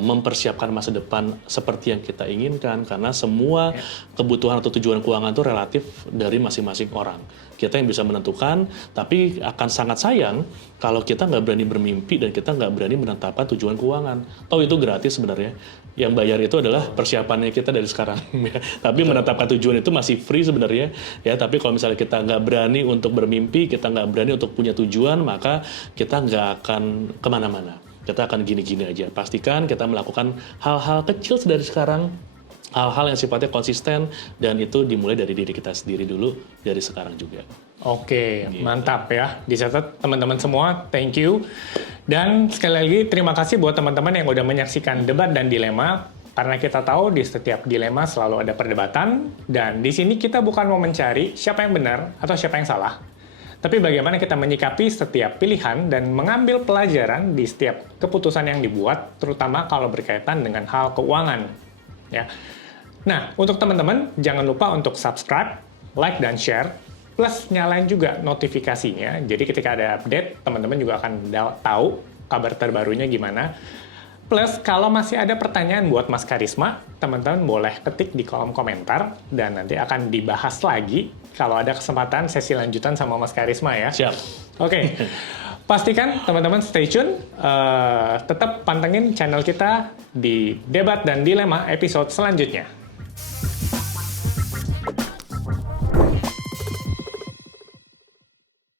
mempersiapkan masa depan seperti yang kita inginkan, karena semua kebutuhan atau tujuan keuangan itu relatif dari masing-masing orang. Kita yang bisa menentukan, tapi akan sangat sayang kalau kita nggak berani bermimpi dan kita nggak berani menetapkan tujuan keuangan. Oh, itu gratis sebenarnya. Yang bayar itu adalah persiapannya kita dari sekarang. Tapi menetapkan tujuan itu masih free sebenarnya. Ya, tapi kalau misalnya kita nggak berani untuk bermimpi, kita nggak berani untuk punya tujuan, maka kita nggak akan kemana-mana. Kita akan gini-gini aja. Pastikan kita melakukan hal-hal kecil dari sekarang, hal-hal yang sifatnya konsisten, dan itu dimulai dari diri kita sendiri dulu, dari sekarang juga. Oke, mantap ya. Dicatat teman-teman semua, thank you. Dan sekali lagi terima kasih buat teman-teman yang udah menyaksikan Debat dan Dilema, karena kita tahu di setiap dilema selalu ada perdebatan, dan di sini kita bukan mau mencari siapa yang benar atau siapa yang salah, tapi bagaimana kita menyikapi setiap pilihan dan mengambil pelajaran di setiap keputusan yang dibuat, terutama kalau berkaitan dengan hal keuangan. Ya. Nah, untuk teman-teman, jangan lupa untuk subscribe, like, dan share, plus nyalain juga notifikasinya. Jadi ketika ada update, teman-teman juga akan tahu kabar terbarunya gimana. Plus, kalau masih ada pertanyaan buat Mas Karisma, teman-teman boleh ketik di kolom komentar, dan nanti akan dibahas lagi kalau ada kesempatan sesi lanjutan sama Mas Karisma ya. Siap. Oke. Pastikan teman-teman stay tune, tetap pantengin channel kita di Debat dan Dilema episode selanjutnya.